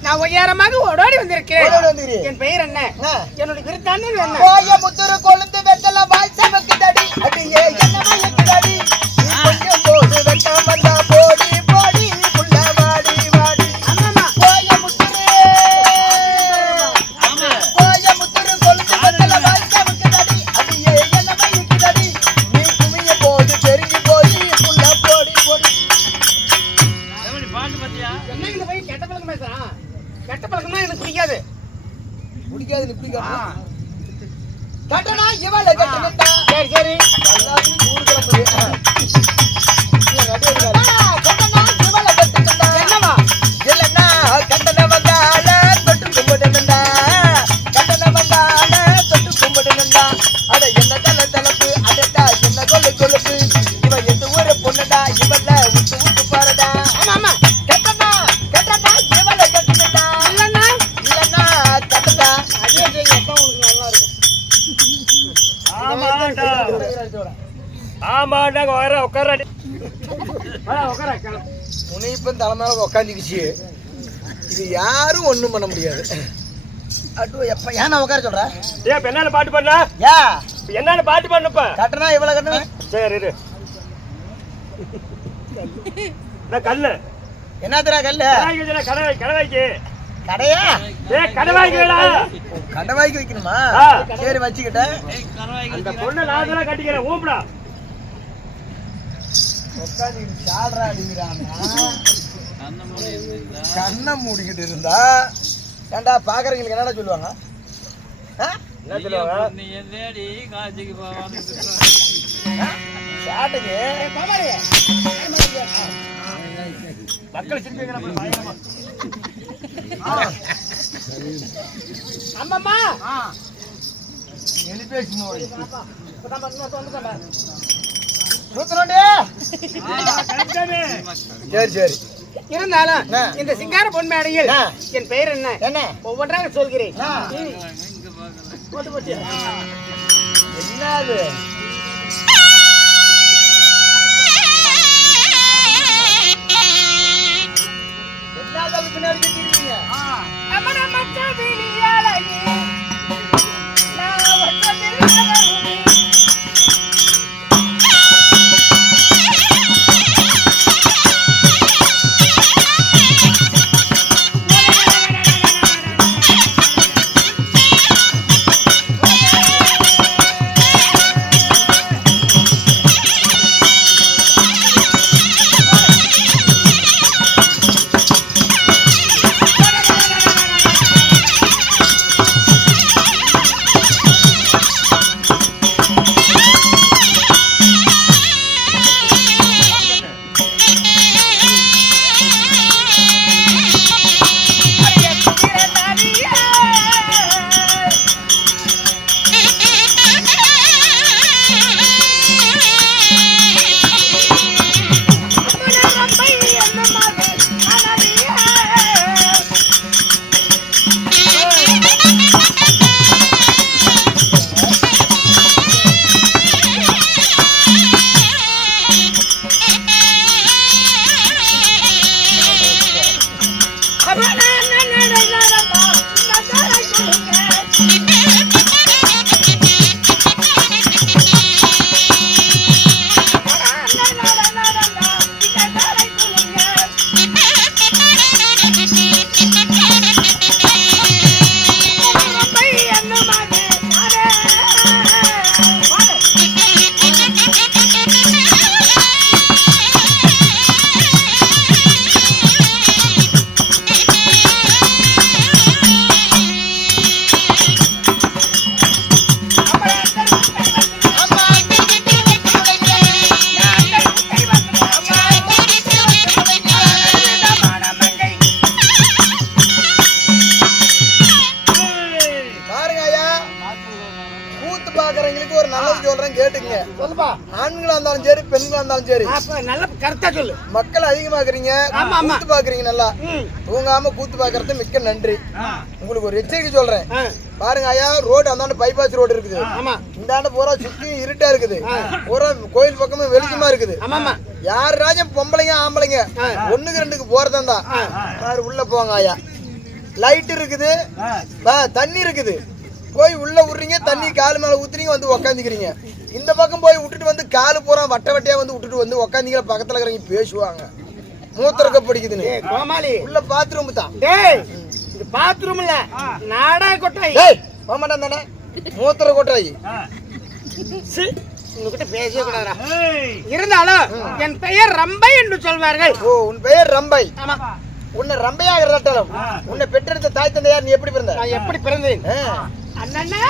நான் உயரமாக ஓடோடி வந்திருக்கேன் வந்துக்கிறீங்க என் பெயர் என்ன என்னுடைய விருத்தான என்ன கோயமுத்தூர் கொழுந்து வெத்தல வாய்ச்ச வைக்குதடி அடியே என்னமா இருக்குதடி நீ கொஞ்சம் போது வெட்டம் வந்தா போடி போடி புள்ள வாடி வாடி கோயமுத்தூர் கொழுந்து வெத்தல வாய்ச்ச வைக்குதடி அடியே என்னமா இருக்குதடி நீ குமிய போது பெருகி போய் புள்ள போடி போடி பாட்டு பாத்தியா என்ன இந்த போய் கெட்ட பழக்கம் பேசுறான் கெட்ட பழக்கம்னா எனக்கு பிடிக்காது பிடிக்காது நீ பிடிக்காது கட்டணா இவளை கட்டுனட்டா சரி சரி எல்லாத்தையும் கூடு கிளம்புது கட்டணா இவளை கட்டுனட்டா என்னவா இல்லன்னா கட்டண வந்தால தொட்டு கும்பிடுனண்டா கட்டண வந்தால தொட்டு கும்பிடுனண்டா அட என்ன தலைப்பு அடடா என்ன கொழுப்பு இவ எந்த ஊரு பொண்ணுடா இவள விட்டு பாருடா ஆமா கட்டணா இவளை கட்டுனட்டா இல்லன்னா இல்லன்னா கட்டணா அதே செய்ய அப்பா உனக்கு நல்லா இருக்கும் ஆமாண்டா வர உட்கார உட்கார முனைப்பன் தலைமையில உக்காந்துக்குச்சு இது யாரும் ஒண்ணும் பண்ண முடியாது அட்டு எப்ப ஏன் நான் உட்கார சொல்றேன் ஏன் என்னன்னு பாட்டு பண்ண யா என்னன்னு பாட்டு பண்ணப்ப கட்டணா இவ்வளவு கட்டணா சரி இரு கல்லு என்னத்துறா கல்லு கடவாய்க்கு கடையா கடவாய்க்கு வைக்கணுமா ஆ. சரி வச்சுக்கிட்டேன் அந்த பொண்ணை நான் தான் கட்டிக்கிறேன் ஊப்படா உட்காந்து சாடுறா அடிக்கிறான்னா கண்ணை மூடிக்கிட்டு இருந்தா ஏண்டா பாக்குறவங்களுக்கு என்னடா சொல்லுவாங்க ஆ? என்ன சொல்லுவாங்க சாட்டுக்கு மக்கள் சிரிப்பீங்க அம்மம்மா எலிபேசி மோடி சரி சரி இருந்தாலும் ஆ. இந்த சிங்கார பொன் மேடையில் ஆ. என் பெயர் என்ன என்ன ஒவ்வொன்றாக சொல்கிறேன் ஆ. போட்டு போச்சு என்னது என்னது பின்னாடி கட்டிருக்கீங்க சரி பெண்களா இருந்தாலும் சரி நல்ல கரெக்டா சொல்லு. மக்கள் அதிகமாக்குறீங்க, கூத்து பாக்குறீங்க, நல்லா தூங்காம கூத்து பாக்குறது மிக்க நன்றி. உங்களுக்கு ஒரு எச்சரிக்கை சொல்றேன் பாருங்க ஐயா. ரோடு அந்தாண்ட பைபாஸ் ரோடு இருக்குது, இந்த ஆண்டு பூரா சுத்தி இருட்டா இருக்குது, பூரா கோயில் பக்கமும் வெளிச்சமா இருக்குது. யார் ராஜம் பொம்பளைங்க ஆம்பளைங்க 1க்கு 2க்கு போறதா உள்ள போங்க ஐயா. லைட் இருக்குது, தண்ணி இருக்குது, போய் உள்ள விடுறீங்க, தண்ணி காலு மேல ஊத்துறீங்க, வந்து உக்காந்துக்கிறீங்க. இந்த பக்கம் போய் விட்டுட்டு வந்து காலு பூரா வட்ட வட்டையா வந்து விட்டுட்டு வந்து உக்காந்தீங்க, பக்கத்துல இருக்கிறவங்க பேசுவாங்க மூத்திரக்க பிடிக்குதுன்னு. உள்ள பாத்ரூம் தான், பாத்ரூம் இல்ல நாடா கொட்டாய் மாமாட்டான் தானே மூத்திர கொட்டாய். உங்ககிட்ட பேசவே கூடாதா? இருந்தாலும் என் பெயர் ரம்பை என்று சொல்வார்கள். ஓ, உன் பெயர் ரம்பை. ஆமா. உன்னை ரம்பையாகிறதாலும் உன்னை பெற்றெடுத்த தாய் தந்தையார் நீ எப்படி பிறந்த? நான் எப்படி பிறந்தேன்? அண்ணா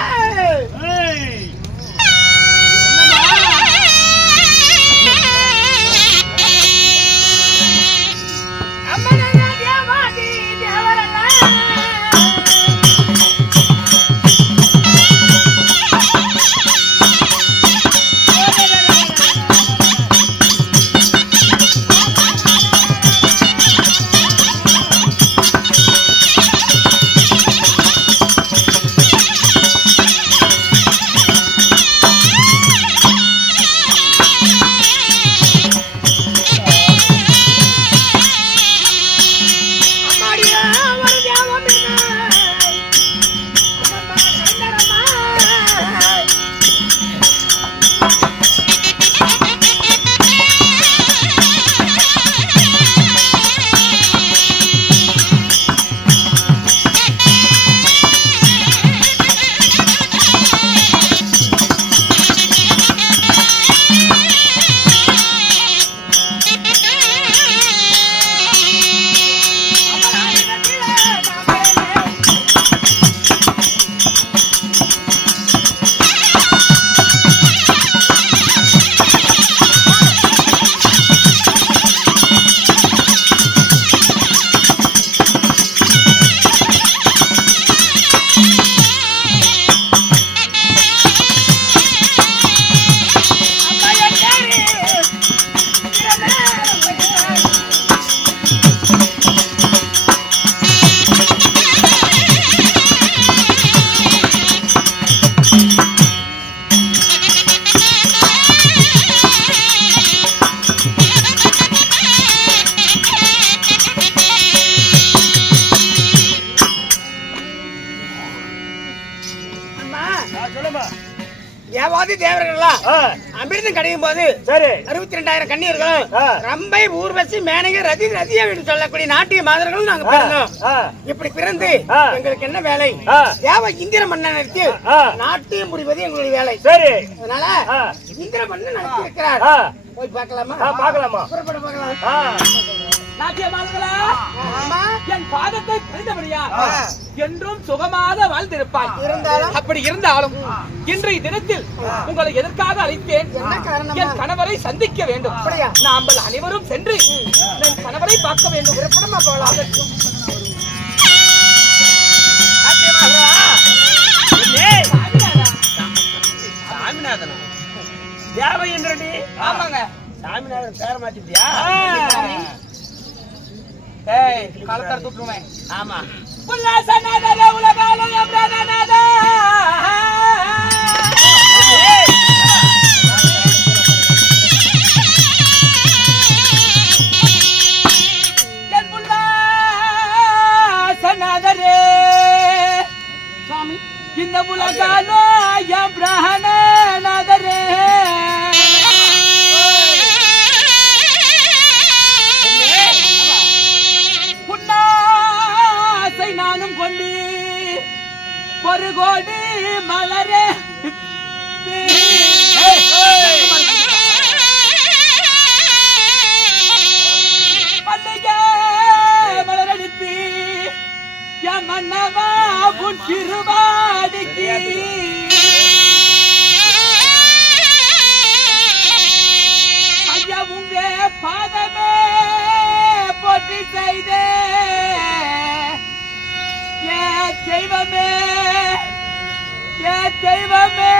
தேவாதி தேவர்களா அமிர்தம் கிடைக்கும் போது 62,000 கன்னியர்களும் ரம்பை ஊர்வசி மேனகை ரதி ரதியா என்று சொல்லக்கூடிய நாட்டிய மாதர்களும் நாங்க பிறந்தோம். இப்படி பிறந்து எங்களுக்கு என்ன வேலை? தேவ இந்திர மன்னனுக்கு நாட்டியம் புரிவது எங்களுடைய வேலை. அதனால இந்திர மன்னன் நடத்திருக்கிறார். போய் பார்க்கலாமா? பார்க்கலாமா? புறப்பட பார்க்கலாம். என் பாதத்தை பிடித்தபடியா என்றும் சுகமாக வாழ்ந்திருப்பாய். அப்படி இருந்தாலும் இன்றைய தினத்தில் உங்களை எதற்காக அழைத்தேன்? என் கணவரை சந்திக்க வேண்டும். நாம் அனைவரும் சென்று என் கணவரை பார்க்க வேண்டும். புறப்படமா போகலாம். சாமிநாதன் தேவை என்றடி? ஆமாங்க. சாமிநாதன் பேர மாத்திட்டியா? காலத்தார் தூக்குவேன். ஆமா. உல்லாசநாதல உலகாலும் எம்ரானாத என் உல்லாசநாதரே சுவாமி, இந்த உலகாலும் எம்ரானாதரே நானும் கொண்டு ஒரு கோடி மலரே மல்லிகை மலரடித்து என் மன்னவா உன் திருவாடிக்கு ஐயா உங்க பாதமே போற்றி செய்தே தெய்வமே, தெய்வமே.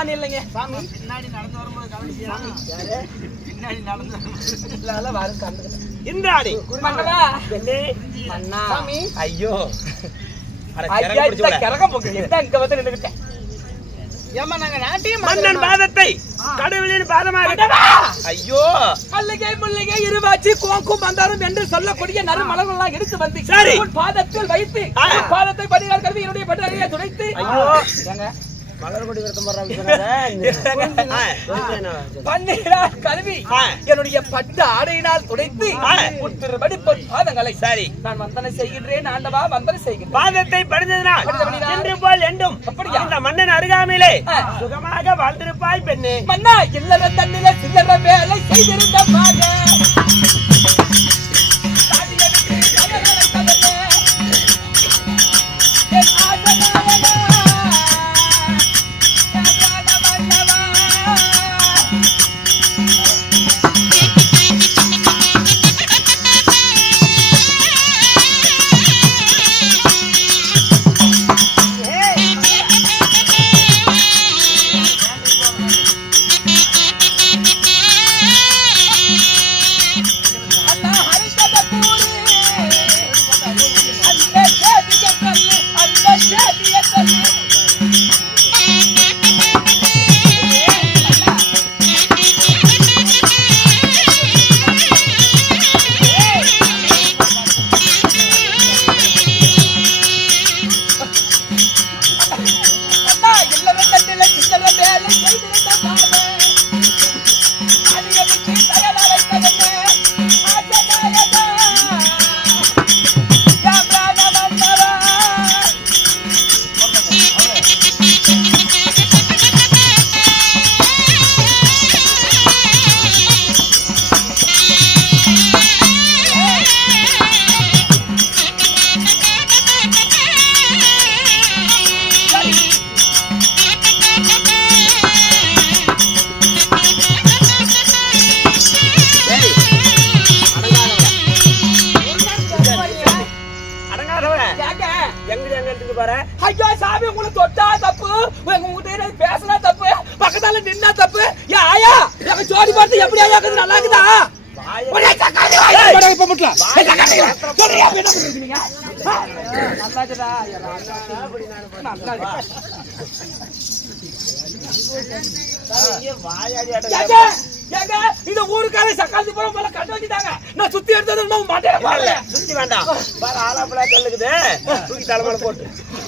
சாணி இல்லைங்க சாமி பின்னாடி நடந்து வரும்போது கவனிச்சியா? யாரு பின்னாடி நடந்து இல்ல வரும் கண்டுக்கிட்டேன் இந்திராணி மன்னவா பெண்ணே மன்னா சாமி ஐயோ ஐயா இந்த கரகம் போக்கு இங்க வந்து நின்னுக்கிட்டேன் ஏமா நாங்க நாட்டியம் மன்னன் பாதத்தை கடவுளின் பாதமாக ஐயோ மல்லிகை முல்லிகை இருவாச்சி கோங்கும் மந்தாரம் என்று சொல்லக்கூடிய நறுமலர்களெல்லாம் எடுத்து வந்து சரி. உன் பாதத்தில் வைத்து உன் பாதத்தை பதினாறு கல்வி என்னுடைய பட்டறையை துடைத்து ஐயோ ஏங்க மலர்கொடி விரதம் பன்னீரால் கல்வி என்னுடைய பட்டு ஆடையினால் துடைத்து உன் திருமடி பொன் பாதங்களை சரி நான் வந்தனை செய்கின்றேன் ஆண்டவா வந்தனை செய்கின்றேன் பாதத்தை பணிந்ததினால் பணிந்ததினால் என்று போல் என்றும் அப்படியா? அந்த மன்னன் அருகாமையிலே சுகமாக வாழ்ந்திருப்பாய் பெண்ணே மன்னா இல்லற தண்ணில சில்லற வேலை செய்திருந்த மகன் ஐயோ சாமி உங்களுக்கு தொட்டா தப்பு உங்ககிட்ட பேசினா தப்பு பக்கத்தால நின்னா தப்பு ஏன் ஆயா எங்க ஜோடி பார்த்து எப்படி ஆயா இருக்குது நல்லா இருக்குதா இப்ப முட்டலாம் நல்லா இருக்குதா இந்த ஊருக்கார சக்காந்தி புறம் போல கண்டு வச்சுட்டாங்க நான் சுத்தி எடுத்தது மாட்டேன் சுத்தி வேண்டாம் வேற ஆலாப்பலா கல்லுக்குது தூக்கி தலைமையில போட்டு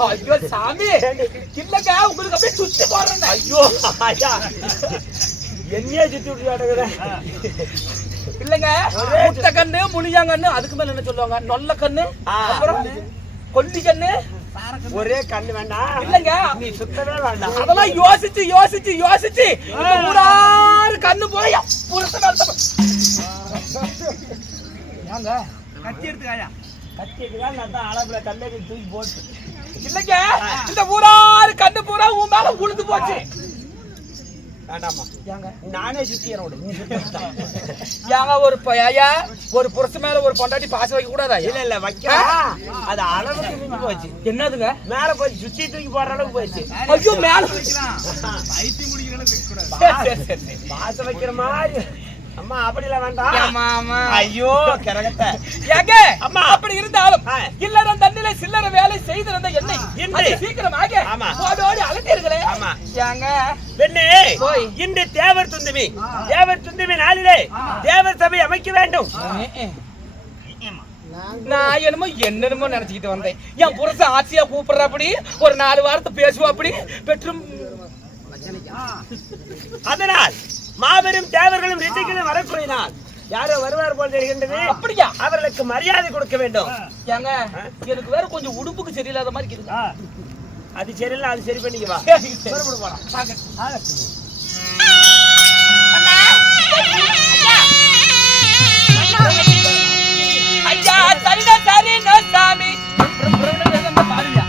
ஐயோ சாமி இல்லங்க உங்களுக்கு அப்படியே சுத்தி போடுறேன் ஐயோ ஐயா என்னையே சுத்தி விட்டு கிடக்குது இல்லங்க முட்டை கண்ணு முனியாங்கண்ணு அதுக்கு மேல என்ன சொல்லுவாங்க நொல்ல கண்ணு அப்புறம் கொல்லி கண்ணு ஒரே கண்ணு வேண்டாம் இல்லங்க நீ சுத்தவே வேண்டாம் அதெல்லாம் யோசிச்சு யோசிச்சு யோசிச்சு ஊராறு கண்ணு போய் புருஷன் ஏங்க கத்தி எடுத்துக்காயா கத்தி எடுத்துக்கால் நான் ஆலாப்பலா கல்லை தூக்கி போட்டு இல்லங்க இந்த ஊராறு கண்ணு பூரா உன் மேல உழுந்து போச்சு வேண்டாமா நானே சுத்தியரோடு நீ சுத்த ஏங்க ஒரு ஐயா ஒரு புருஷன் மேல ஒரு பொண்டாட்டி பாசம் வைக்க கூடாதா இல்ல இல்ல வைக்க அது அளவுக்கு மிஞ்சி போச்சு என்னதுங்க மேல போய் சுத்தி தூக்கி போற அளவுக்கு போயிடுச்சு ஐயோ மேல பைத்தி முடிக்கிறேன்னு வைக்க கூடாது பாசம் வைக்கிற மாதிரி அம்மா அப்படிலாம் வேண்டாம் ஆமா ஆமா ஐயோ கரகத்தை ஏங்க அம்மா அப்படி இருந்தாலும் இல்லற தண்ணில சில்லற வேலை செய்திருந்த என்னை சீக்கிரமாக ஆமா ஓடி அலட்டீர்களே ஆமா ஏங்க பெண்ணே இன்று தேவர் துந்துமி நாளிலே தேவர் சபை அமைக்க வேண்டும் நான் என்னமோ நினைச்சுக்கிட்டு வந்தேன் என் புருஷன் ஆட்சியா கூப்பிடுற அப்படி ஒரு 4 வாரத்தை பேசுவா அப்படி பெற்றும் அதனால் மாபெரும் தேவர்களும் ரிஷிகளும் வரக்கூடினால் யாரோ வருவார் போல் தெரிகின்றது அப்படியா அவர்களுக்கு மரியாதை கொடுக்க வேண்டும் ஏங்க எனக்கு வேற கொஞ்சம் உடுப்புக்கு சரியில்லாத மாதிரி இருக்குது அது சரியில்லை அது சரி பண்ணிக்குவா ஐயா சரிதா சரி நோ சாமி பாருங்க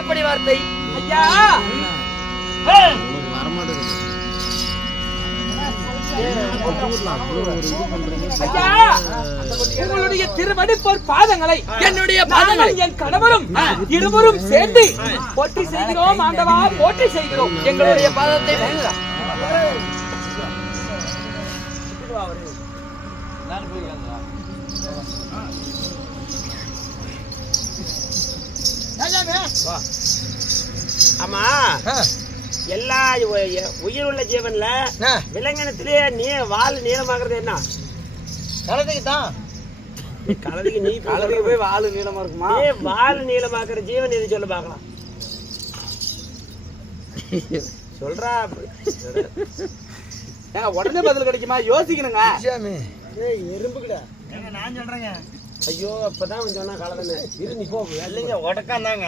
எப்படி வார்த்தை ஐயா ஐயா உங்களுடைய திருவடி பாதங்களை என்னுடைய பாதங்களை என் கணவரும் இருவரும் சேர்ந்து போற்றி செய்கிறோம் ஆண்டவா, போற்றி செய்கிறோம். எங்களுடைய பாதத்தை பணிந்தார். ஆமா, எல்லா உயிர் உள்ள ஜீவன்ல விலங்கினத்திலே வால் நீளமாகிறது என்ன? கலதைக்கு தான். கலதைக்கு நீ கலவைக்கு போய் வால் நீளமா இருக்குமா? வால் நீளமாக்குற ஜீவன் எது சொல்ல பார்க்கலாம். சொல்றா உடனே பதில் கிடைக்குமா? யோசிக்கணுங்க. எறும்புக்கிட்ட நான் சொல்றேங்க. ஐயோ அப்பதான் சொன்னா கலதன்னு இரு நீ போ. இல்லைங்க உடக்கான் தாங்க.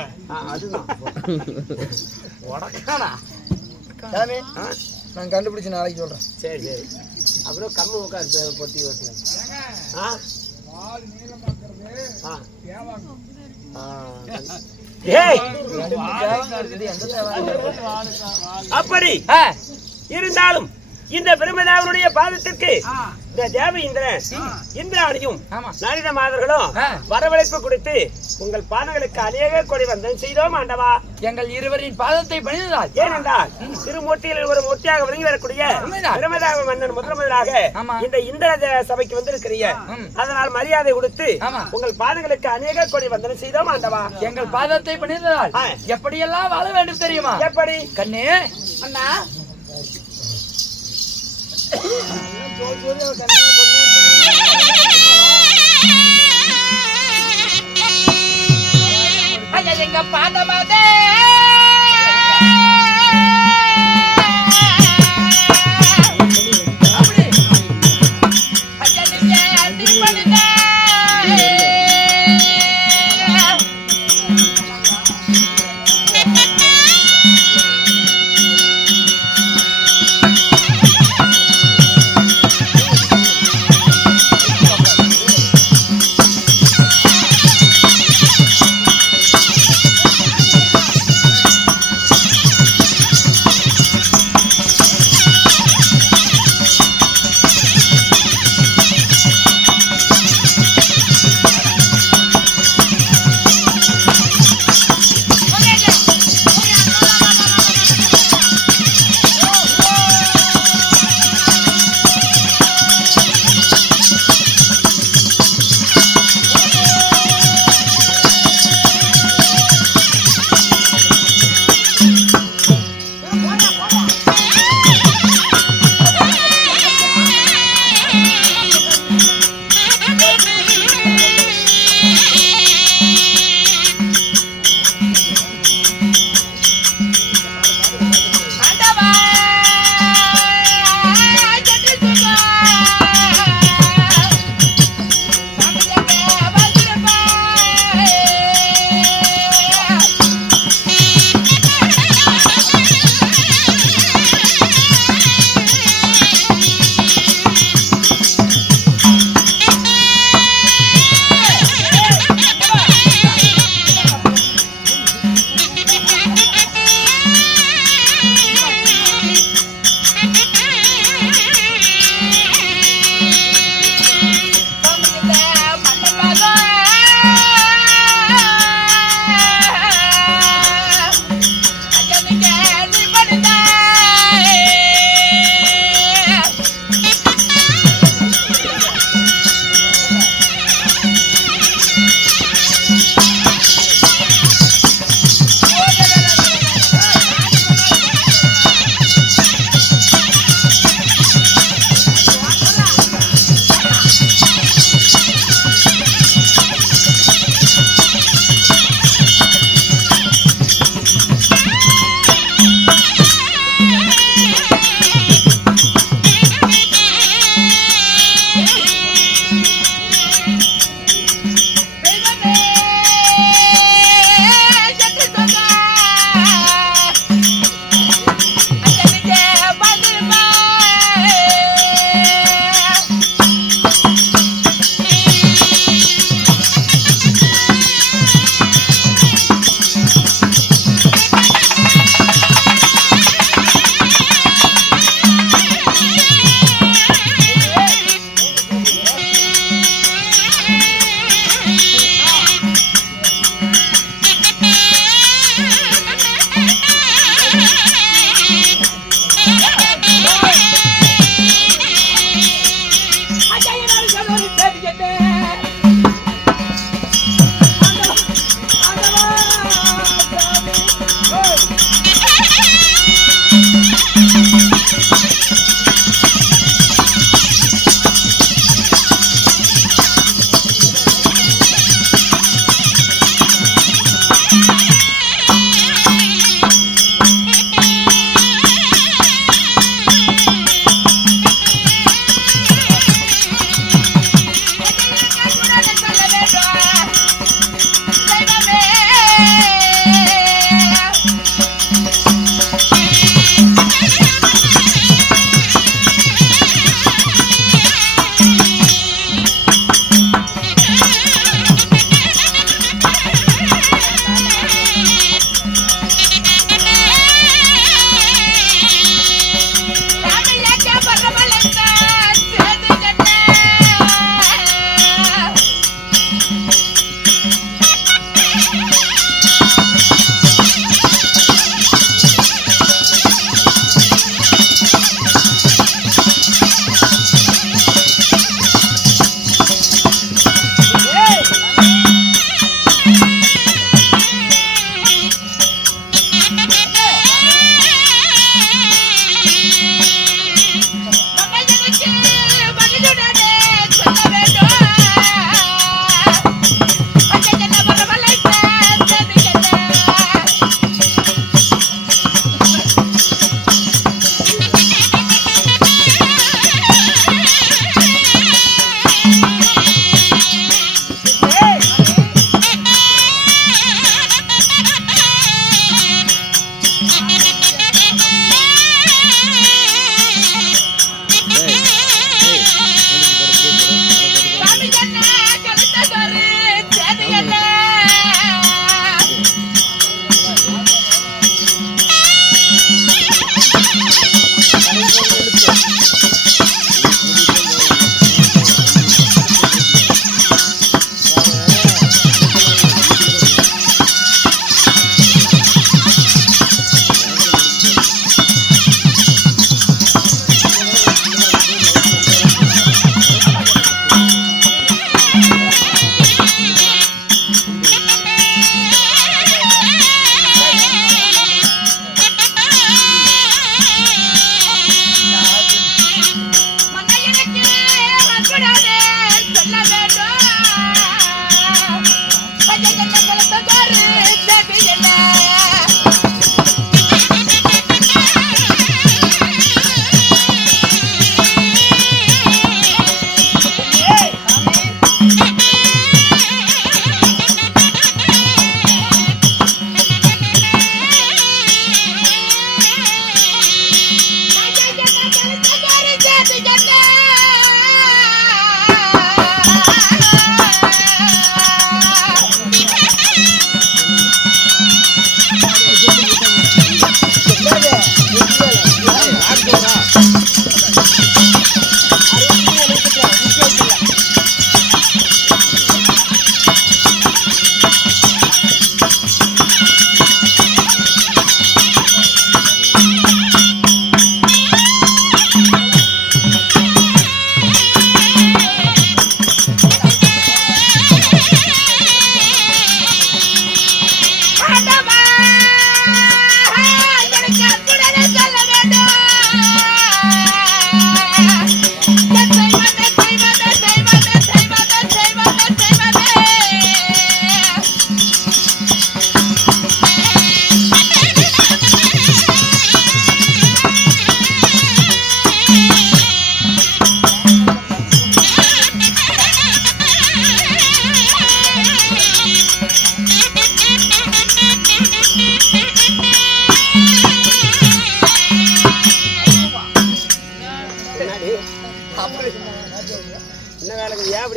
அதுதான் உடக்கானா சாமி, நான் கண்டுபிடிச்சு நாளைக்கு சொல்றேன். சரி சரி. அப்புறம் கம்மு உட்காந்து பொட்டி ஓட்டி அப்படி இருந்தாலும் இந்த பிரம்மதேவனுடைய பாதத்திற்கு இந்த தேவ இந்திரன் இந்திராணியும் நளின மாதர்களும் வரவழைப்பு கொடுத்து உங்கள் பாதங்களுக்கு அநேக கொடி வந்தன் செய்தோம் ஆண்டவா. எங்கள் இருவரின் பாதத்தை பணிந்தால் ஏனென்றால் திருமூர்த்தியில் ஒரு மூர்த்தியாக விளங்கி வரக்கூடிய பிரம்மதேவ மன்னன் முதலாக இந்த இந்திர சபைக்கு வந்திருக்கிறீங்க. அதனால் மரியாதை கொடுத்து உங்கள் பாதங்களுக்கு அநேக கொடி வந்தன செய்தோம் ஆண்டவா. எங்கள் பாதத்தை பணிந்தால் எப்படியெல்லாம் வாழ வேண்டும் தெரியுமா? எப்படி கண்ணே அண்ணா எங்க பாதமாதே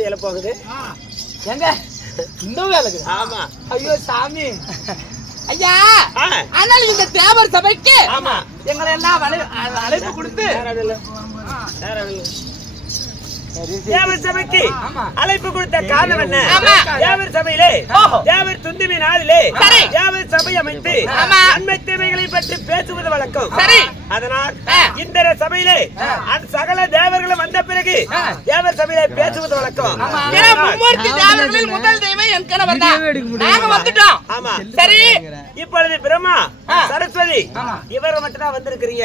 எப்படி எழ போகுது? எங்க இந்த வேலைக்கு? ஆமா. ஐயோ சாமி ஐயா, ஆனால் இந்த தேவர் சபைக்கு எங்களை எல்லாம் அழைப்பு கொடுத்து தேவர் சபைக்கு அழைப்பு கொடுத்த காரணம் என்ன? தேவர் சபையிலே தேவர் துந்துமி நாளிலே தேவர் சபை அமைத்து நன்மை தீமைகளை பற்றி பேசுவது வழக்கம். அதனால் இந்த சபையிலே சகல தேவர்களும் வந்த பிறகு தேவர் சபையிலே பேசுவது வழக்கம். முதல் தெய்வம் என் கணவர் தான். நாங்க வந்துட்டோம். ஆமா சரி. இப்பொழுது பிரம்மா சரஸ்வதி இவர் மட்டும் தான் வந்திருக்கிறீங்க.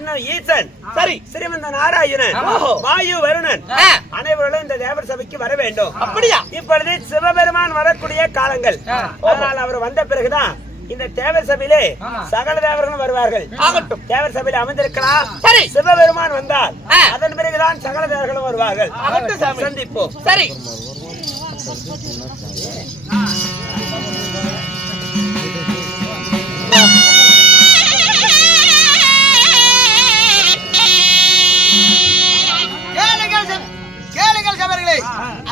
இன்னும் ஈசன் சரி ஸ்ரீமந்த நாராயணன் வாயு வருணன் அனைவரும் இந்த தேவர் சபைக்கு வர வேண்டும். அப்படியா? இப்பொழுது சிவபெருமான் வரக்கூடிய காலங்கள். அதனால் அவர் வந்த பிறகுதான் இந்த தேவர் சபையிலே சகல தேவர்களும் வருவார்கள். ஆகட்டும். தேவர் சபையில அமர்ந்திருக்கலாம். சரி. சிவபெருமான் வந்தால் அதன் பிறகுதான் சகல தேவர்களும் வருவார்கள். சந்திப்போம். சரி.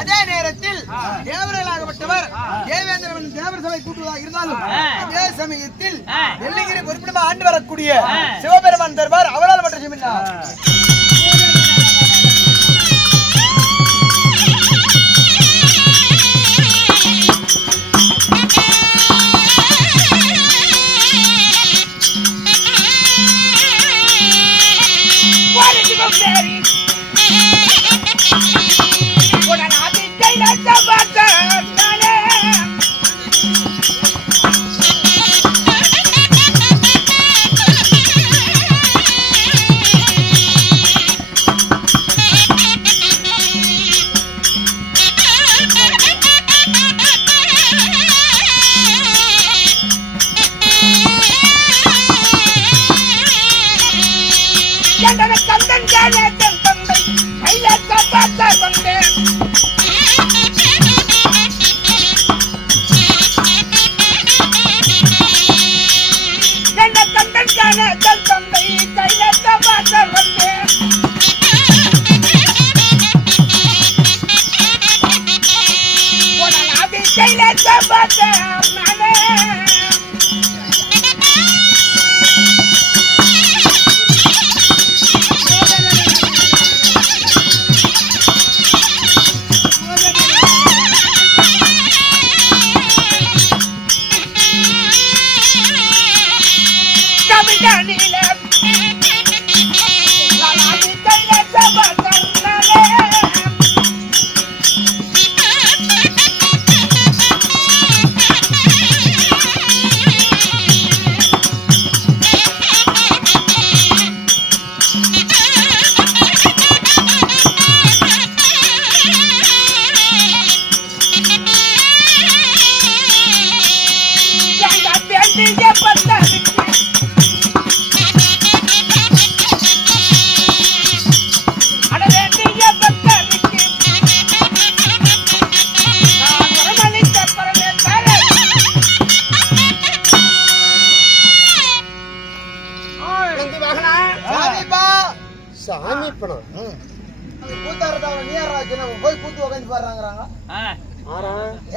அதே நேரத்தில் தேவர்களாகப்பட்டவர் தேவேந்திரன் தேவர் சபை கூட்டுவதாக இருந்தாலும் அதே சமயத்தில் வெள்ளிங்கிரி பொறுப்பிடமா ஆண்டு வரக்கூடிய சிவபெருமான் தருவார். அவரால் மட்டும் செய்யலாம்.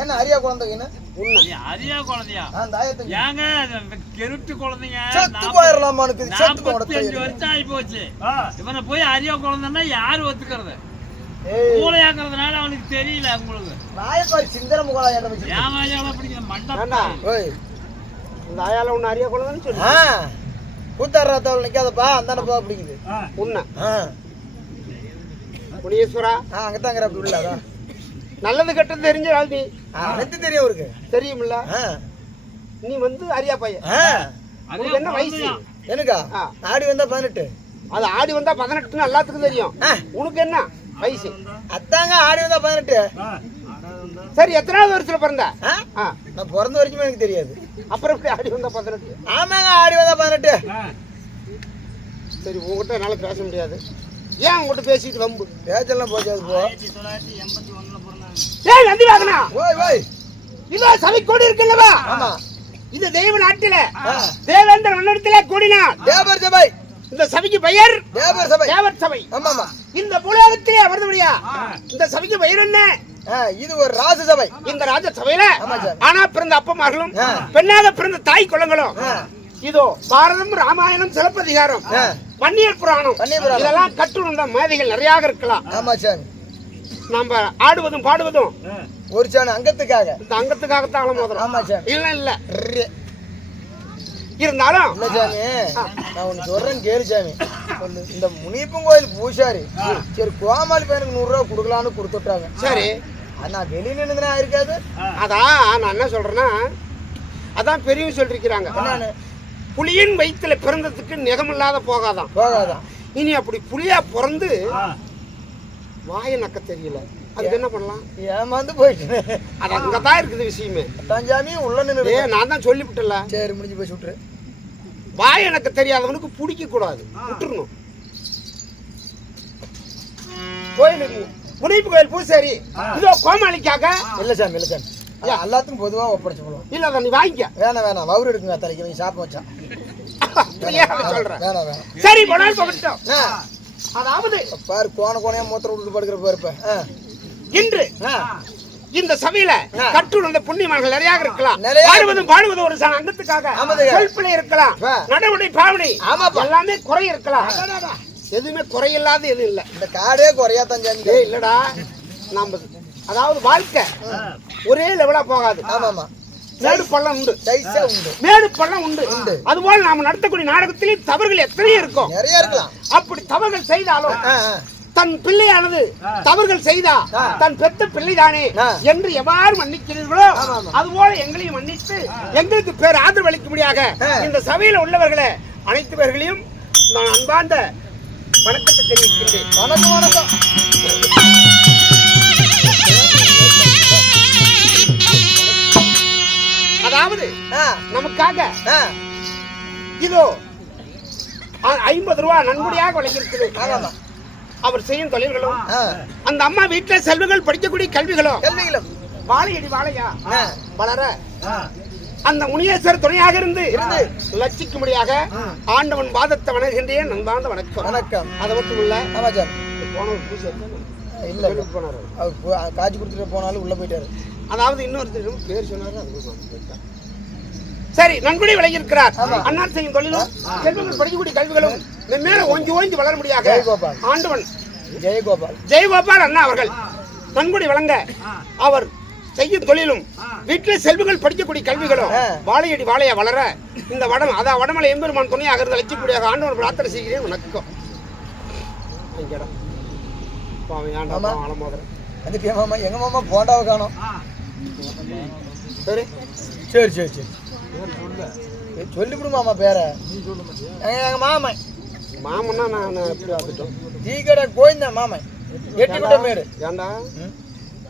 என்ன அரியா குழந்தைங்க அரியா குழந்தையா ஏங்க கெருட்டு குழந்தைங்க செத்து போயிடலாமா? 45 வருஷம் ஆகி போச்சு. இவனை போய் அரியா குழந்தைன்னா யாரு ஒத்துக்கிறது? மூளையாக்குறதுனால அவனுக்கு தெரியல. உங்களுக்கு நாயப்பாரி சிந்தர முகலாயம் ஏமாயால பிடிக்கிற மண்டபம் இந்த ஆயால ஒண்ணு அரியா குழந்தைன்னு சொல்லி கூத்தாடுறாத்தாவில் நிக்காதப்பா அந்த பா பிடிக்குது உன்ன முனீஸ்வரா அங்கதாங்கிற அப்படி உள்ள அதான் நல்லது கெட்டது தெரிஞ்ச ஆள் நீ. எனக்கு தெரியும் அவருக்கு தெரியுமில்ல. நீ வந்து அரியா பையன். உனக்கு என்ன வயசு? எனக்கா ஆடி வந்தா 18. அது ஆடி வந்தா 18 எல்லாத்துக்கும் தெரியும். உனக்கு என்ன வயசு? அத்தாங்க ஆடி வந்தா 18. சரி எத்தனாவது வருஷத்துல பிறந்த? நான் பிறந்த வரைக்கும் எனக்கு தெரியாது. அப்புறம் எப்படி ஆடி வந்தா 18? ஆமாங்க ஆடி வந்தா 18. சரி உங்ககிட்ட என்னால பேச முடியாது. ஏன் உங்ககிட்ட பேசிட்டு வம்பு? பேச்செல்லாம் போச்சாது போ. 1981ல பிறந்தாங்க. ஏய் நந்தி வாகனா ஓய் ஓய் இதோ சபை கோடி இருக்குல்லவா? ஆமா. இது தெய்வ நாட்டில தேவேந்திர மன்னத்திலே கூடினார் தேவர் சபை. இந்த சபைக்கு பெயர் தேவர் சபை. தேவர் சபை. ஆமாமா. இந்த பூலோகத்திலே அமர்ந்தபடியா இந்த சபைக்கு பெயர் என்ன? இது ஒரு ராஜசபை. இந்த ராஜசபையில ஆனா பிறந்த அப்பமார்களும் பெண்ணாக பிறந்த தாய் குலங்களும் இதோ பாரதம், ராமாயணம், சிலப்பதிகாரம், பன்னியர் புராணம் இதெல்லாம் கற்றுணர்ந்த மேதைகள் நிறைய இருக்கலாம். ஆமா சாமி. நம்ம ஆடுவதும் பாடுவதும் ஒரு சாமி அங்கத்துக்காக, இந்த அங்கத்துக்காகத்தான் அலமோதுறோம். ஆமா சாமி. இல்ல இருந்தாலும் இல்ல சாமி, நான் ஒண்ணு சொல்றேன் கேளு சாமி. இந்த முனியப்பன் கோயில் பூசாரி சரி கோமாளி பையனுக்கு 100 ரூபா கொடுக்கலான்னு கொடுத்துட்டாங்க. சரி, நான் வெளியில நின்னுதுனா இருக்காது. அதான் நான் என்ன சொல்றேன்னா, அதான் பெரியவங்க சொல்லிருக்கிறாங்க, புலியின் வயிற்றுல பிறந்ததுக்கு நிகமில்லாத போகாதான். இனி அப்படி புலியா பிறந்து வாய நக்க தெரியல, அதுக்கு என்ன பண்ணலாம்? ஏமாந்து போயிட்டு அது அங்கதான் இருக்குது விஷயமே. தஞ்சாமி உள்ள நின்று நான் தான் சொல்லிவிட்டல. சரி முடிஞ்சு போய் சுட்டுரு. வாய எனக்கு தெரியாதவனுக்கு பிடிக்க கூடாது, விட்டுருணும். கோயில் முனிப்பு கோயில் பூசாரி இதோ கோமாளிக்காக. இல்ல சாமி, இல்ல சாமி, எல்லாத்துக்கும் பொதுவா ஒப்படைச்சு போடுவோம். இல்ல நீ வாங்கிக்க. வேணாம் வவுறு எடுக்குங்க தலைக்கு, நீ சாப்பிட வச்சா சொல்றேன். வேணாம். சரி போனால் போகட்டும். அதாவது பாரு கோணையா மூத்திர விட்டு படுக்கிற பாருப்ப. இன்று இந்த சபையில கற்றுணர்ந்த புண்ணியமான்கள் நிறைய இருக்கலாம். பாடுவதும் ஒரு அங்கத்துக்காக சொல்பிழை இருக்கலாம், நடவடை பாவனை எல்லாமே குறை இருக்கலாம். எதுவுமே குறையில்லாத எதுவும் இல்ல. இந்த காடே குறையா தஞ்சாமி இல்லடா. நம்ம அதாவது வாழ்க்கை ஒரே லெவலா போகாது. ஆமாமா, மேடு பள்ளம் உண்டு, மேடு பள்ளம் உண்டு. அதுபோல நாம நடத்தக்கூடிய நாடகத்திலே தவறுகள் எத்தனையோ இருக்கும், நிறைய இருக்கலாம். அப்படி தவறுகள் செய்தாலும் தன் பிள்ளையானது தவறுகள் செய்தா தன் பெத்த பிள்ளைதானே என்று எவ்வாறு மன்னிக்கிறீர்களோ அதுபோல எங்களையும் மன்னித்து எங்களுக்கு பேர் ஆதரவு அளிக்கும்படியாக இந்த சபையில உள்ளவர்களே அனைத்து பேர்களையும் நான் அன்பார்ந்த வணக்கத்தை தெரிவிக்கின்றேன். வணக்கம். அதாவது நமக்காக இதோ 50 ரூபாய் நன்கொடையாக வழங்கியிருக்கிறது. அவர் செய்யும் தொழில்களும் அந்த அம்மா வீட்டுல செல்வங்கள் படிக்கக்கூடிய கல்விகளும் வாழையடி வாழையா வளர அந்த முனியேஸ்வரர் துணையாக இருந்து லட்சிக்கும்படியாக ஆண்டவன் பாதத்தை வணங்குகின்றேன். நண்பார்ந்த வணக்கம். அதை மட்டும் இல்ல, காட்சி கொடுத்துட்டு போனாலும் உள்ள போயிட்டாரு. அதாவது இன்னொரு பேர் சொன்னாரு. சரி, நன்கொடை விளங்கியிருக்கிறார். அண்ணார் செய்யும் தொழிலும் செல்வங்கள் படிக்கக்கூடிய கல்விகளும் மேல ஓஞ்சி வளர முடியாக ஆண்டவன் ஜெயகோபால் அண்ணா அவர்கள் நன்கொடை வழங்க அவர் செய்யும் தொழிலும் வீட்டில் செல்வங்கள் படிக்கக்கூடிய கல்விகளும் வாழையடி வாழையா வளர இந்த வடமலை எம்பெருமான் துணையாக இருந்து லட்சிக்கூடிய ஆண்டவன் பிரார்த்தனை செய்கிறேன். வணக்கம். எங்க மாமா போண்டாவை காணோம். சரி சொல்லிவிடு மாமா பேர. எங்க மாமன்னா நான் எப்படி ஆகட்டும் டீ கடை கோயந்தான் மாமன் எட்டிக்கிட்ட மேடு. ஏண்டா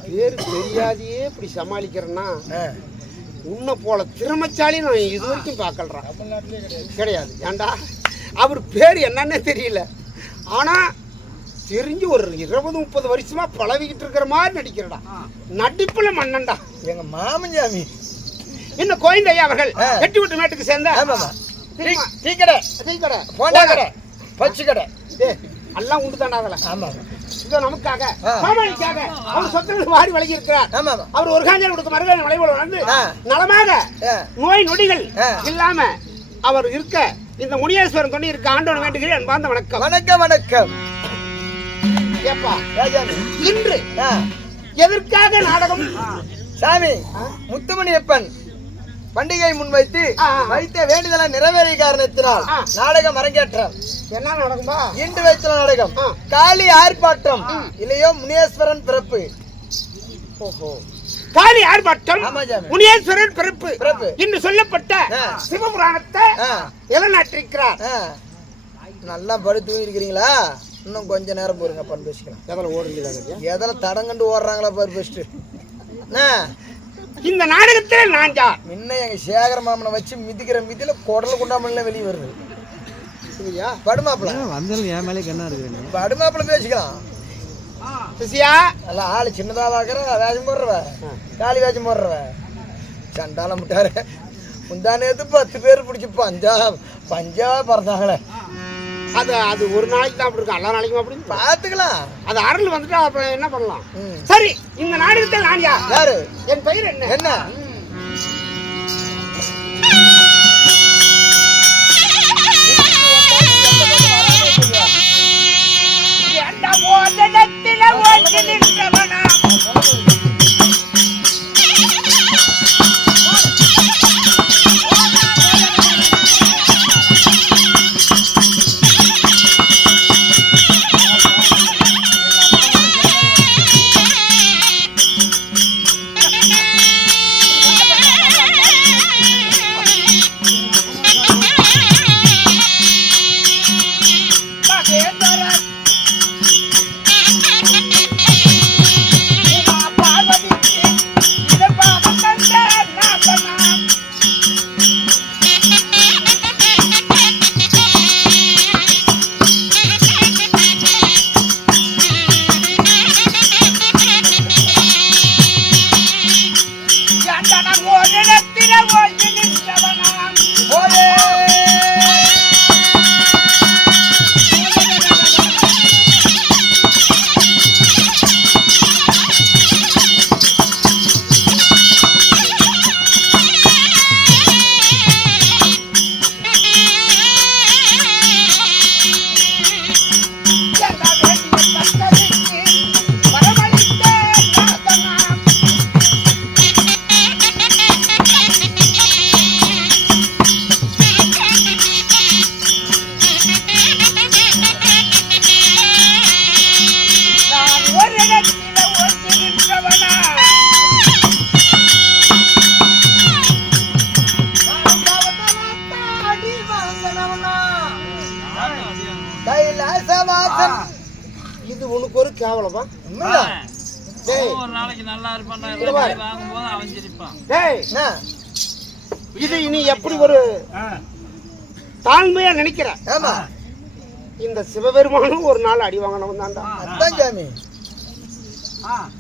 பேரு தெரியாதையே இப்படி சமாளிக்கிறேன்னா உன்னை போல திறமைச்சாலி நான் இது வரைக்கும் பார்க்கறான் கிடையாது. ஏண்டா அவர் பேர் என்னன்னே தெரியல, ஆனா தெரிஞ்சு ஒரு 20-30 வருஷமா பழகிக்கிட்டு இருக்கிற மாதிரி நடிக்கிறடா. நடிப்புல மன்னன்டா எங்க மாமன் சாமி. இன்னும் கோயந்தையா அவர்கள் எட்டிவிட்டு மேட்டுக்கு சேர்ந்த டீ கடை, போண்டா கடை, பச்சு கடை எல்லாம் உண்டு தாண்டாதல. ஆமா, இதோ நமக்காக கோமாளிக்காக அவர் சொத்துக்கள் வாரி வழங்கி இருக்கிறார். அவர் ஒரு காஞ்சல் கொடுக்க மறுகாஞ்சல் வளைவோடு வந்து நலமாக நோய் நொடிகள் இல்லாம அவர் இருக்க இந்த முனியேஸ்வரன் தொண்டி இருக்க ஆண்டவன் வேண்டுகிறேன். அன்பார்ந்த வணக்கம். ஏப்பா இன்று எதற்காக நாடகம்? சாமி முத்துமணியப்பன் பண்டிகை முன்வைத்து வைத்த வேண்டுதலை நிறைவேறிய காரணத்தினால் நாடகம் அரங்கேற்றம். என்ன நாடகம்பா? இன்று வைத்த நாடகம் காளி ஆர்ப்பாட்டம் இல்லையோ முனியேஸ்வரன் பிறப்பு. காளி ஆர்ப்பாட்டம் முனியேஸ்வரன் பிறப்பு இன்று சொல்லப்பட்ட சிவபுராணத்தை இளநாட்டிருக்கிறார். நல்லா படுத்து இருக்கிறீங்களா? இன்னும் கொஞ்ச நேரம் போருங்க, பண்ண பேசிக்கலாம். எதில் தடங்கண்டு ஓடுறாங்களா பாரு பெஸ்ட். இந்த நாடகத்தில் நான் முன்ன எங்க சேகர மாமனை வச்சு மிதிக்கிற மிதியில குடல குண்டாமல வெளியே வருது. படுமாப்பிள படுமாப்பிள பேசிக்கலாம். எல்லாம் ஆளு சின்னதா பாக்குற வேஷம் போடுறவ, காலி வேஷம் போடுறவ சண்டால முட்டாரு. முந்தா நேத்து 10 பேர் பிடிச்சி பஞ்சா பறந்தாங்களே. அது ஒரு நாளைக்கு தான் அப்படி இருக்கும், எல்லா நாளைக்கும் அப்படி பாத்துக்கலாம். அது அருள் வந்துட்டா அப்புறம் என்ன பண்ணலாம்? சரி, இந்த நாடகத்தில் நான் யாரு? என் பெயர் என்ன? என்ன? இது உனக்கு ஒரு கேவலமா? ஒரு நாளைக்கு நல்லா இருப்பான், வாங்கும்போது அவன் சிரிப்பான். இது இனி எப்படி ஒரு தாழ்மையா நினைக்கிற? ஆமா, இந்த சிவபெருமானும் ஒரு நாள் அடி வாங்கணும் தான்டா. அதான் சாமி,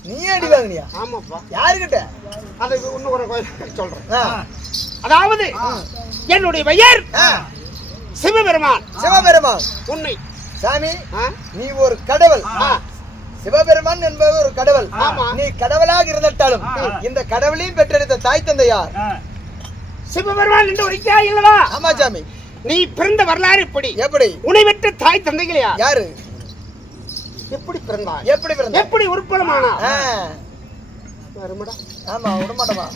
நீ அடி வாங்கினியா? ஆமாப்பா. யாருக்கிட்ட? அதை இன்னும் ஒரு சொல்றேன். அதாவது என்னுடைய பெயர் சிவபெருமான். சிவபெருமான் உன்னை சாமி, நீ ஒரு கடவுள். சிவபெருமான் என்பவர் ஒரு கடவுள். நீ கடவுளாக இருந்துட்டாலும் இந்த கடவுளையும் பெற்றெடுத்த தாய் தந்தை யார்? சிவபெருமான் என்று ஒழிக்கா இல்லவா? ஆமா சாமி. நீ பிறந்த வரலாறு எப்படி? எப்படி? உன்னை பெற்ற தாய் தந்தைகள் யாரு? எப்படி பிறந்தாய்? எப்படி பிறந்த? எப்படி உருப்பலமானா? ஆமா, விடமாட்டமா.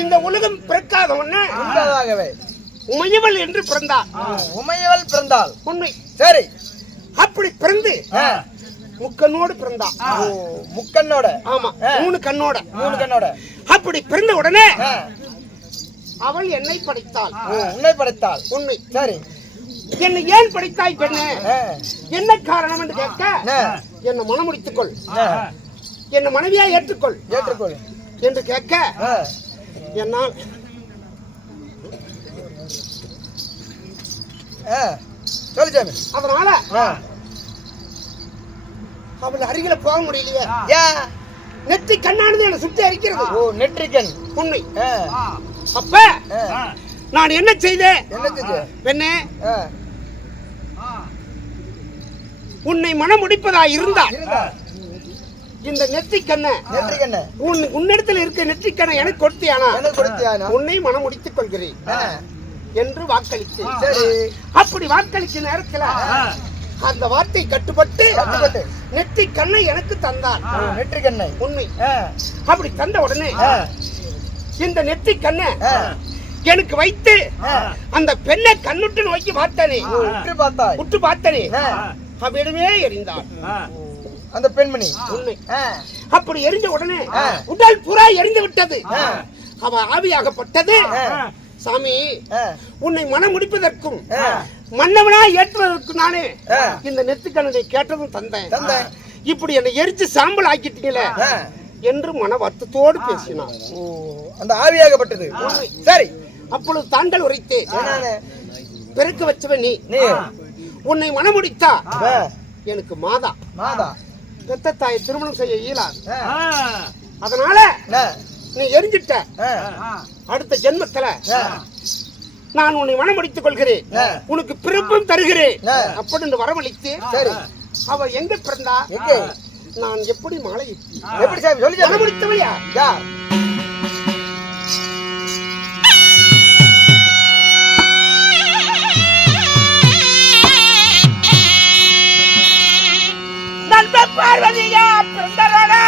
இந்த உலகம் பிறக்காத ஒண்ணு உண்மையாகவே உமையவள் என்று பிறந்தாள். உமையவள் பிறந்தாள். உண்மை. சரி. அப்படி பிறந்து முக்கண்ணோடு பிறந்தாள். முக்கண்ணோட. ஆமா, 3 கண்ணோட. 3 கண்ணோட. அப்படி பிறந்த உடனே அவள் என்னை படைத்தாள். உன்னை படைத்தாள். உண்மை. சரி. என்னை ஏன் படைத்தாய் பெண்ணே, என்ன காரணம் என்று கேட்க, என்னை மனமுடித்துக்கொள், என்னை மனைவியா ஏற்றுக்கொள் என்று கேட்க, என்னால் அதனால அவள் அருகில போக முடியலையே. நெற்றி கண்ணானது என்னை சுற்றி அரிக்கிறது. நெற்றிக்கண். உண்மை. அப்ப நான் என்ன செய்தேன் பெண்ணே, உன்னை மனம் முடிப்பதா இருந்தால் இந்த நெற்றிக்கண்ண உன்னிடத்தில் இருக்க நெற்றிக்கண்ணை எனக்கு கொடுத்தியானா உன்னை மனம் முடித்துக் கொள்கிறேன் என்று வாக்களித்தேன். அப்படி வாக்களிச்ச நேரத்தில் அந்த வார்த்தை கட்டுப்பட்டு நெற்றி கண்ணை எனக்கு தந்தார். நெற்றி கண்ணை. உண்மை. அப்படி தந்த உடனே இந்த நெற்றி கண்ணை எனக்கு வைத்து அந்த பெண்ணை கண்ணுட்டு நோக்கி பார்த்தனே, உற்று பார்த்தனே, அவ்விடமே எரிந்தாள் அந்த பெண்மணி. உண்மை. அப்படி எரிஞ்ச உடனே உடல் புறா எரிந்து விட்டது. அவ ஆவியாகப்பட்டது. சாமி, உன்னை மனம் முடிப்பதற்கும் மன்னவனா ஏற்றுவதற்கும் நானே இந்த நெத்திக்கண்ணனை கேட்டதும் தந்தேன். இப்படி என்னை எரிச்சு சாம்பல் ஆக்கிட்டீங்களே என்று மன வருத்தத்தோடு பேசினார். அந்த ஆவியாகப்பட்டது. சரி. அப்பொழுது தாங்கள் உரைத்தே, பிறக்க வச்சவன் நீ, உன்னை மனமுடித்தா எனக்கு மாதா பெத்த தாயை திருமணம் செய்ய இயலாது. அதனால நீ எரிஞ்சிட்ட, அடுத்த ஜென்மத்துல நான் உன்னை மனமுடித்துக் கொள்கிறேன், உனக்கு பிறப்பும் தருகிறேன் அப்படின்னு வரவழைத்து அவ எங்க பிறந்தா, நான் எப்படி மாலை எப்படி சொல்லி மனமுடித்தவையா பார்வதியா பிறந்தவளா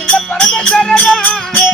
இந்த பரமேஸ்வரன்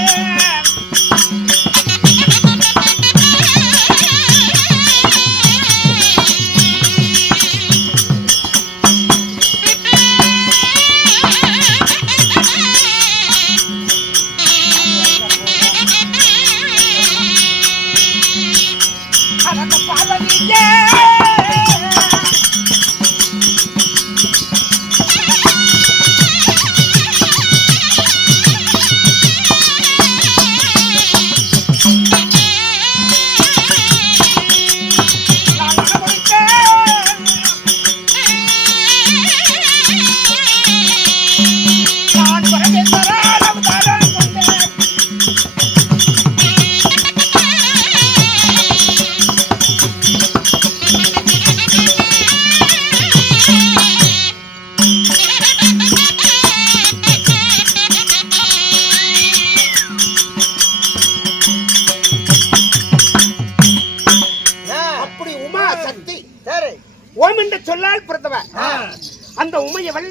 அந்த உமையவள்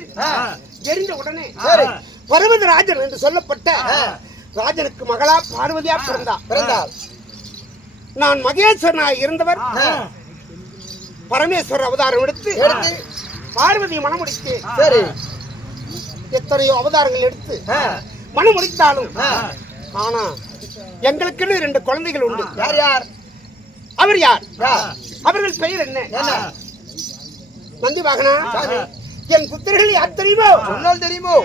எரிந்த உடனே பர்வத ராஜன் என்று சொல்லப்பட்ட ராஜனுக்கு மகளா பார்வதியா பிறந்தாள். நான் மகேஸ்வரனாக இருந்தவர் பரமேஸ்வரர் அவதாரம் எடுத்து பார்வதியை மணமுடித்து எத்தனையோ அவதாரங்கள் எடுத்து மணமுடித்தாலும் ஆனா எங்களுக்குன்னு 2 குழந்தைகள் உண்டு. யார் அவர் யார்? அவர்கள் பெயர் என்ன? நந்தி வாகனா, என் புத்திரர்கள் யார் தெரியுமோ? சொன்னால் தெரியுமோ?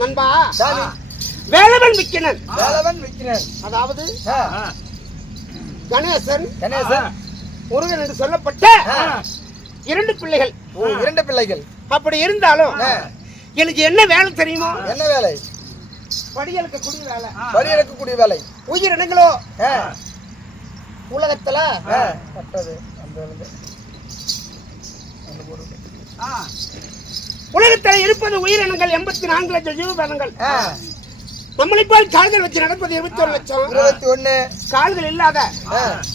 நண்பா, வேலவன் விக்கினன் அதாவது கணேசன் முருகன் என்று சொல்லப்பட்ட 2 பிள்ளைகள். அப்படி இருந்தாலும் எனக்கு என்ன வேலை தெரியுமோ? என்ன வேலை? படியெடுக்கக்கூடிய வேலை. உயிரினங்களோ உலகத்துல உலகத்தில் இருப்பது உயிரினங்கள் 84 லட்சம் ஜீவபேதங்கள். நம்மளை போல் கால்கள் வச்சு நடப்பது 21 லட்சம். 21 கால்கள் இல்லாத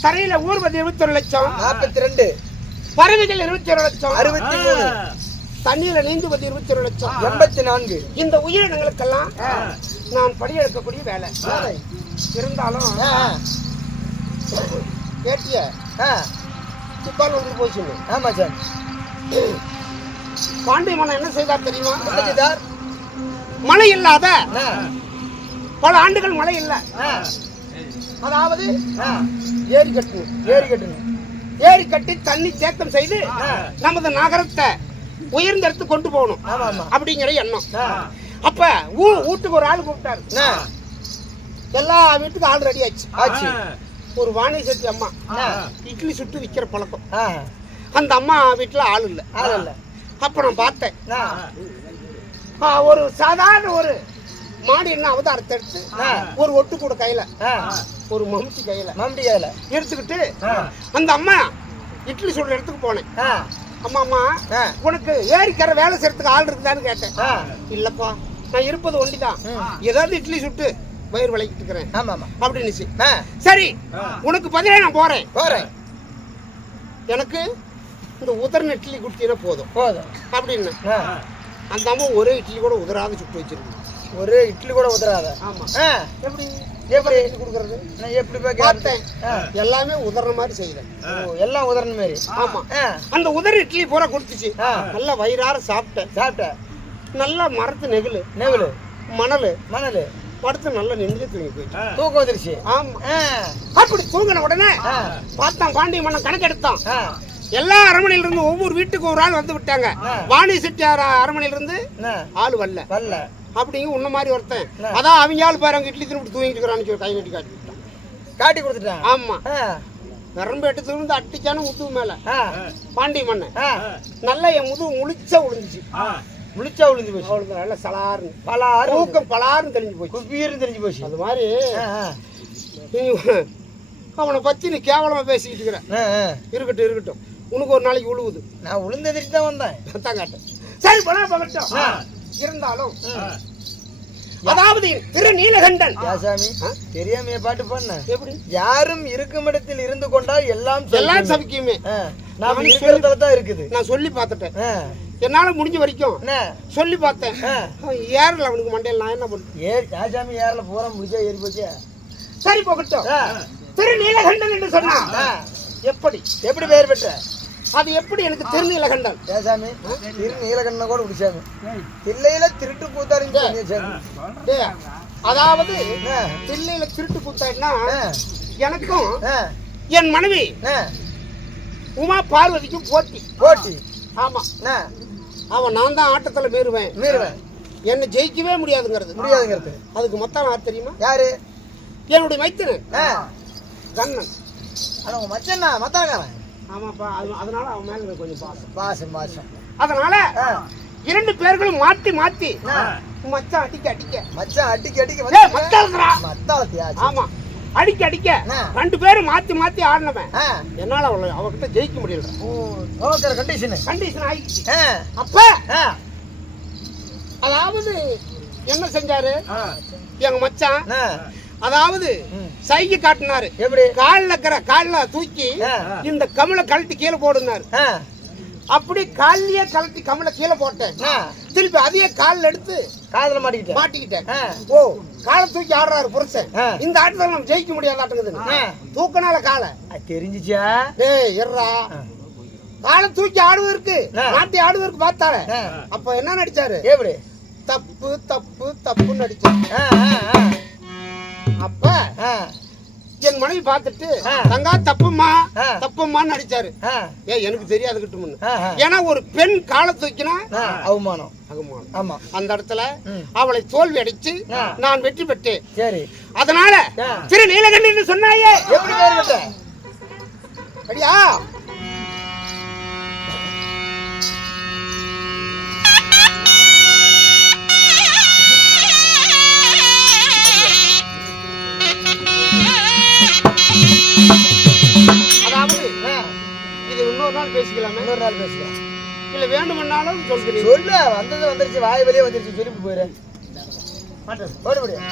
தரையில ஊர்வது 21 லட்சம். 42 பறவைகள் 21 லட்சம். 63 தண்ணீர நீந்துவது 21 லட்சம். 84 இந்த உயிரினங்களுக்கெல்லாம் நான் படியெடுக்கக்கூடிய வேலை இருந்தாலும் கேட்டிய துப்பால் வந்து போச்சுங்க. ஆமா சார். பாண்டிய மன்னன் என்ன செய்தார் தெரியுமா? மழை இல்லாத பல ஆண்டுகள் மழை இல்ல. அதாவது ஏரி கட்டி தண்ணி தேக்கம் செய்து நமது நகரத்தை உயர்ந்த இடத்துக்கு கொண்டு போகணும் அப்படிங்கிற எண்ணம். அப்ப வீட்டுக்கு ஒரு ஆள் கூப்பிட்டாரு. எல்லா வீட்டுக்கும் ஆள் ரெடி ஆச்சு. ஒரு வாணி செட்டி அம்மா இட்லி சுட்டு விற்கிற பழக்கம். அந்த அம்மா வீட்டுல ஆள் இல்ல. அப்ப நான் பார்த்தேன் ஒரு சாதாரண ஒரு மாடி என்ன அவதாரத்தை எடுத்து ஒரு ஒட்டு கூட கையில ஒரு மம்டி கையில எடுத்துக்கிட்டு அந்த அம்மா இட்லி சுடுற இடத்துக்கு போனேன். அம்மா அம்மா உனக்கு ஏரிக்கரை வேலை செய்யறதுக்கு ஆள் இருக்குதான்னு கேட்டேன். இல்லப்பா நான் இருப்பது ஒண்டிதான், ஏதாவது இட்லி சுட்டு வயிறு விளக்கிட்டு இருக்கிறேன் அப்படின்னு. சரி உனக்கு பதிலே நான் போறேன், எனக்கு இந்த உதர்ன இட்லி குடிச்சினா போதும் அப்படின்னு. அந்த அம்மா ஒரே இட்லி கூட உதராத சுட்டு வச்சிருக்கு. ஒரே இட்லி கூட உதராத? ஆமா. எப்படி இட்லி கொடுக்கறது? நான் எப்படி பார்த்தேன் எல்லாமே உதர்ற மாதிரி செய்யறேன். எல்லாம் உதர்ன மாதிரி. ஆமா. அந்த உதர் இட்லி பூரா கொடுத்துச்சு. நல்லா வயிறார சாப்பிட்டேன். நல்லா மரத்து நெகிழு மணல் படுத்து நல்லா நெஞ்சு தூங்கி போயிடுச்சு. தூக்கம் வந்துருச்சு. ஆமா. அப்படி தூங்கின உடனே பார்த்தான் பாண்டிய மன்னன் கணக்கு எடுத்தான். எல்லா அரண்மனையில இருந்து ஒவ்வொரு வீட்டுக்கு ஒரு ஆள் வந்து விட்டாங்க. வாணி செட்டியார் அரண்மனையில இருந்து ஆள் வரல. அப்படிங்க உன்ன மாதிரி ஒருத்தன் அதான் அவங்க ஆள் பாரு அங்க இட்லி திருப்பி தூங்கிட்டு இருக்கிறான்னு சொல்லி கை நீட்டி காட்டி கொடுத்துட்டான். ஆமா நரம்பு எடுத்து இருந்து அட்டிச்சானு முதுகு மேல பாண்டி மண்ணு நல்லா என் முதுகு முழிச்சா விழுந்துச்சு. விழுந்து போச்சு. அவ்வளவு நல்ல சலாருன்னு ஊக்கம் பலாருன்னு தெரிஞ்சு போச்சு. குப்பீர்னு தெரிஞ்சு போச்சு. அது மாதிரி அவனை பத்தி நீ கேவலமா பேசிக்கிட்டு இருக்கிற. இருக்கட்டும் உனக்கு ஒரு நாளைக்கு விழுவுது. நான் விழுந்ததிட்டு தான் வந்தேன். காட்டேன் சரி பகட்டும். இருந்தாலும் அதாவது திரு நீலகண்டன் சாமி தெரியாமைய பாட்டு பண்ண எப்படி யாரும் இருக்கும் இடத்தில் இருந்து கொண்டால் எல்லாம் சபிக்குமே. நான் இருக்கிறதுல தான் இருக்குது. நான் சொல்லி பார்த்துட்டேன். என்னால முடிஞ்ச வரைக்கும் சொல்லி பார்த்தேன். ஏறல அவனுக்கு மண்டையில் நான் என்ன பண்ணேன். சாமி ஏறல பூரா முடிச்சா ஏறி போச்சு. சரி போகட்டும். திரு நீலகண்டன் என்று சொன்னா எப்படி பெயர் பெற்ற அது எப்படி எனக்கு திரு நீலகண்டன் சாமி திரு நீலகண்டன் கூட முடிச்சாங்க. தில்லையில திருட்டு கூத்தாருங்க. அதாவது தில்லையில திருட்டு கூத்தாருன்னா எனக்கும் என் மனைவி உமா பார்வதிக்கும் போட்டி. ஆமா அவன் நான் தான் ஆட்டத்துல மீறுவேன். என்ன ஜெயிக்கவே முடியாதுங்கிறது. அதுக்கு மொத்தம் யார் தெரியுமா? யாரு? என்னுடைய மைத்தனன் கண்ணன். உங்க மச்சன்னா மத்தாக்காரன். ஆமாப்பா அதனால அவன் மேல கொஞ்சம் பாசம். அதனால இரண்டு பேர்களும் மாத்தி மச்சான் அடிக்க மச்சான் அடிக்க ஆமா அடிக்க ரெண்டு பேரும் மாத்தி ஆடினவன் என்னால அவகிட்ட ஜெயிக்க முடியல. கண்டிஷன் ஆயிடுச்சு. அப்ப அதாவது என்ன செஞ்சாரு எங்க மச்சான்? அதாவது சைகை காட்டினாரு. எப்படி? கால்ல தூக்கி இந்த கமலை கழட்டி கீழே போடுனாரு. அப்படி காலிலேயே கழட்டி கமலை கீழே போட்டேன். திருப்பி அதையே காலில் எடுத்து காதல மாட்டிக்கிட்டேன். ஓ காலை தூக்கி ஆடுறாரு புருஷன். இந்த ஆட்டத்தை நம்ம ஜெயிக்க முடியாது ஆட்டுங்குது. தூக்கனால காலை தெரிஞ்சிச்சா? எர்றா காலை தூக்கி ஆடுவதற்கு மாட்டி ஆடுவதற்கு பார்த்தாரு. அப்ப என்ன நடிச்சாரு? எப்படி? தப்புன்னு நடிச்சாரு. அப்ப என் மனைவி பார்த்துட்டு தங்கா தப்புமான்னு நடிச்சாரு. எனக்கு தெரியாது. ஏன்னா ஒரு பெண் காலை தூக்கினா அவமானம். ஆமா அந்த இடத்துல அவளை தோல்வி அடிச்சு நான் வெற்றி பெற்றேன். சரி அதனால திரு நீலகண்டன் சொன்னாயே எப்படி பேர் பெற்ற? அப்படியா? பேசிக்கலாமே. இன்னொரு நாள் பேசலாம். இல்ல வேண்டுமென்னாலும் சொல்கிறேன். சொல்லு. வந்துருச்சு வாய் வெளியே வந்துருச்சு. சொல்லி போயிரு. ஓடி முடியும்.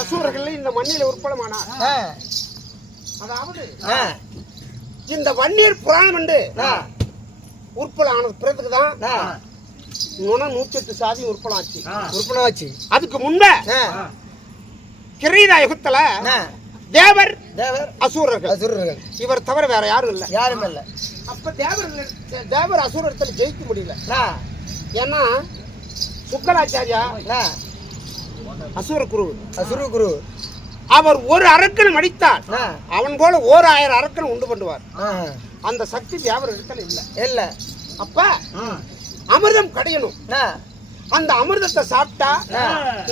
அசுரர்கள் இந்த மண்ணில உற்பலமானார். அதாவது இந்த வன்னியர் புராணம் என்று உற்பலம் ஆனது பிறகுதான் 108 சாதி உற்பலம் ஆச்சு. அதுக்கு முன்ப கிரீடா யுகத்துல தேவர் அசுரர்கள் இவர் தவிர வேற யாரும் இல்ல. அப்ப தேவர் அசுரத்துல ஜெயிக்க முடியல. ஏன்னா சுக்கராச்சாரியா அசுர குரு அவர் ஒரு அரக்கன் மடித்தார். அவன் போல 1000 அரக்கன் உண்டு பண்ணுவார். அந்த சக்தி தேவர் இடத்துல இல்ல. அப்ப அமிர்தம் கடையணும். அந்த அமிர்தத்தை சாப்பிட்டா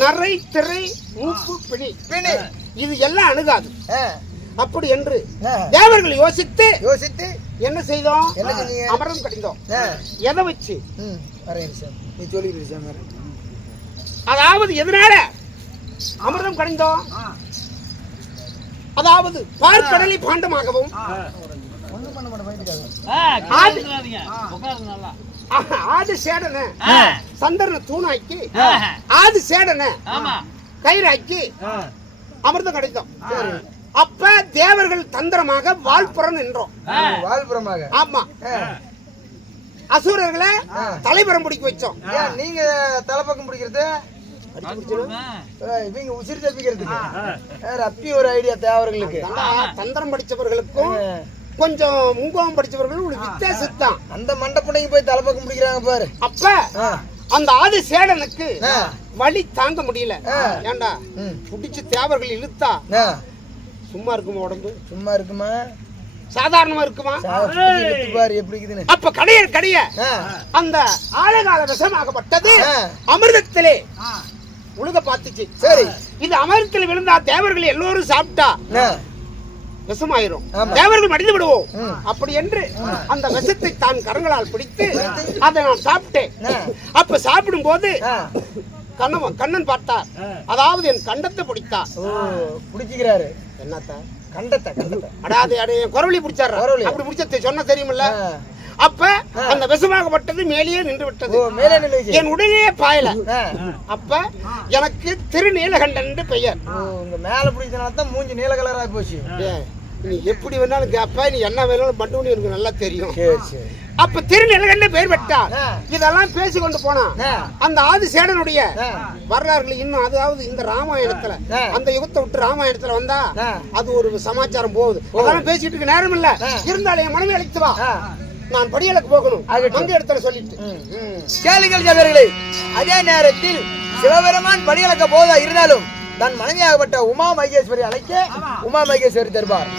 நரை திரை மூப்பு பிணி இது எல்லாம் அணுகாது. அப்படி என்று தேவர்கள் யோசித்து என்ன செய்தோம்? அமிர்தம் கடிந்தோம். எதை வச்சு? அதாவது எதனால அமிர்தம் கடிந்தோம்? அதாவது பார்க்கடலை பாண்டமாகவும் ஆதி சேடன சந்திரனை தூணாக்கி ஆதி சேடன கயிறாக்கி அமிர்தம் கிடைத்தோம். அப்ப தேவர்கள் தந்திரமாக வாழ்புறம் நின்றோம். ஆமா, அசுரர்களை தலைபுறம் பிடிக்க வச்சோம். நீங்க தலைப்பக்கம் பிடிக்கிறது இவங்க உசிரி தப்பிக்கிறதுக்கு அப்படி ஒரு ஐடியா தேவர்களுக்கு. தந்திரம் படிச்சவர்களுக்கும் கொஞ்சம் முங்கோகம் படிச்சவர்களும் ஒரு வித்தியாசம் தான். அந்த மண்டபனைக்கு போய் தலைப்பக்கம் பிடிக்கிறாங்க பாரு. அப்ப அந்த ஆதி சேடனுக்கு வலி தாங்க முடியல. ஏண்டா புடிச்சு தேவர்கள் இழுத்தா சும்மா இருக்குமா? உடம்பு சும்மா இருக்குமா? சாதாரணமா இருக்குமா? அப்ப கடைய அந்த ஆழகால விஷமாகப்பட்டது அமிர்தத்திலே உலக பார்த்துச்சு. சரி, இது அமிர்தத்தில் விழுந்தா தேவர்கள் எல்லோரும் சாப்பிட்டா விஷமாயிரும், தேவர்கள் மடிந்து விடுவோம். அப்படி என்று அந்த விஷத்தை தான் கரங்களால் பிடித்து அதை நான் சாப்பிட்டேன். அப்ப சாப்பிடும் போது கண்ணன் பார்த்தார். அதாவது என் கண்டத்தை பிடித்தார். பிடிச்சுக்கிறாரு. என்னத்த கண்டத்தை? அடாது குரவழி பிடிச்சாரு. அப்படி பிடிச்ச சொன்ன தெரியுமில்ல. அப்ப அந்த விஷமாகப்பட்டது மேலேயே நின்று விட்டது. என் உடனே பாயல. அப்ப எனக்கு திருநீலகண்டன் என்று பெயர். மேல பிடிச்சனால்தான் மூஞ்சி நீல கலரா போச்சு. நீ எப்படி வேணாலும் கேப்ப, நீ என்ன வேணாலும் பண்ணுன்னு எனக்கு நல்லா தெரியும். அப்ப திருநீலகண்டன் பெயர் பெற்றார். இதெல்லாம் பேசி கொண்டு போனா அந்த ஆதிசேடனுடைய வரலாறுகள் இன்னும், அதாவது இந்த ராமாயணத்துல அந்த யுகத்தை விட்டு ராமாயணத்துல வந்தா அது ஒரு சமாச்சாரம் போகுது. அதெல்லாம் பேசிட்டு இருக்க நேரம் இல்ல. இருந்தாலும் என் மனைவி அழைத்து வா, நான் படியலுக்கு போகணும். அங்க இடத்துல சொல்லிட்டு கேளுங்கள் ஜாதகர்களே. அதே நேரத்தில் சிவபெருமான் படியலுக்கு போதா இருந்தாலும் தன் மனைவியாகப்பட்ட உமா மகேஸ்வரி அழைக்க உமா மகேஸ்வரி தருவார்.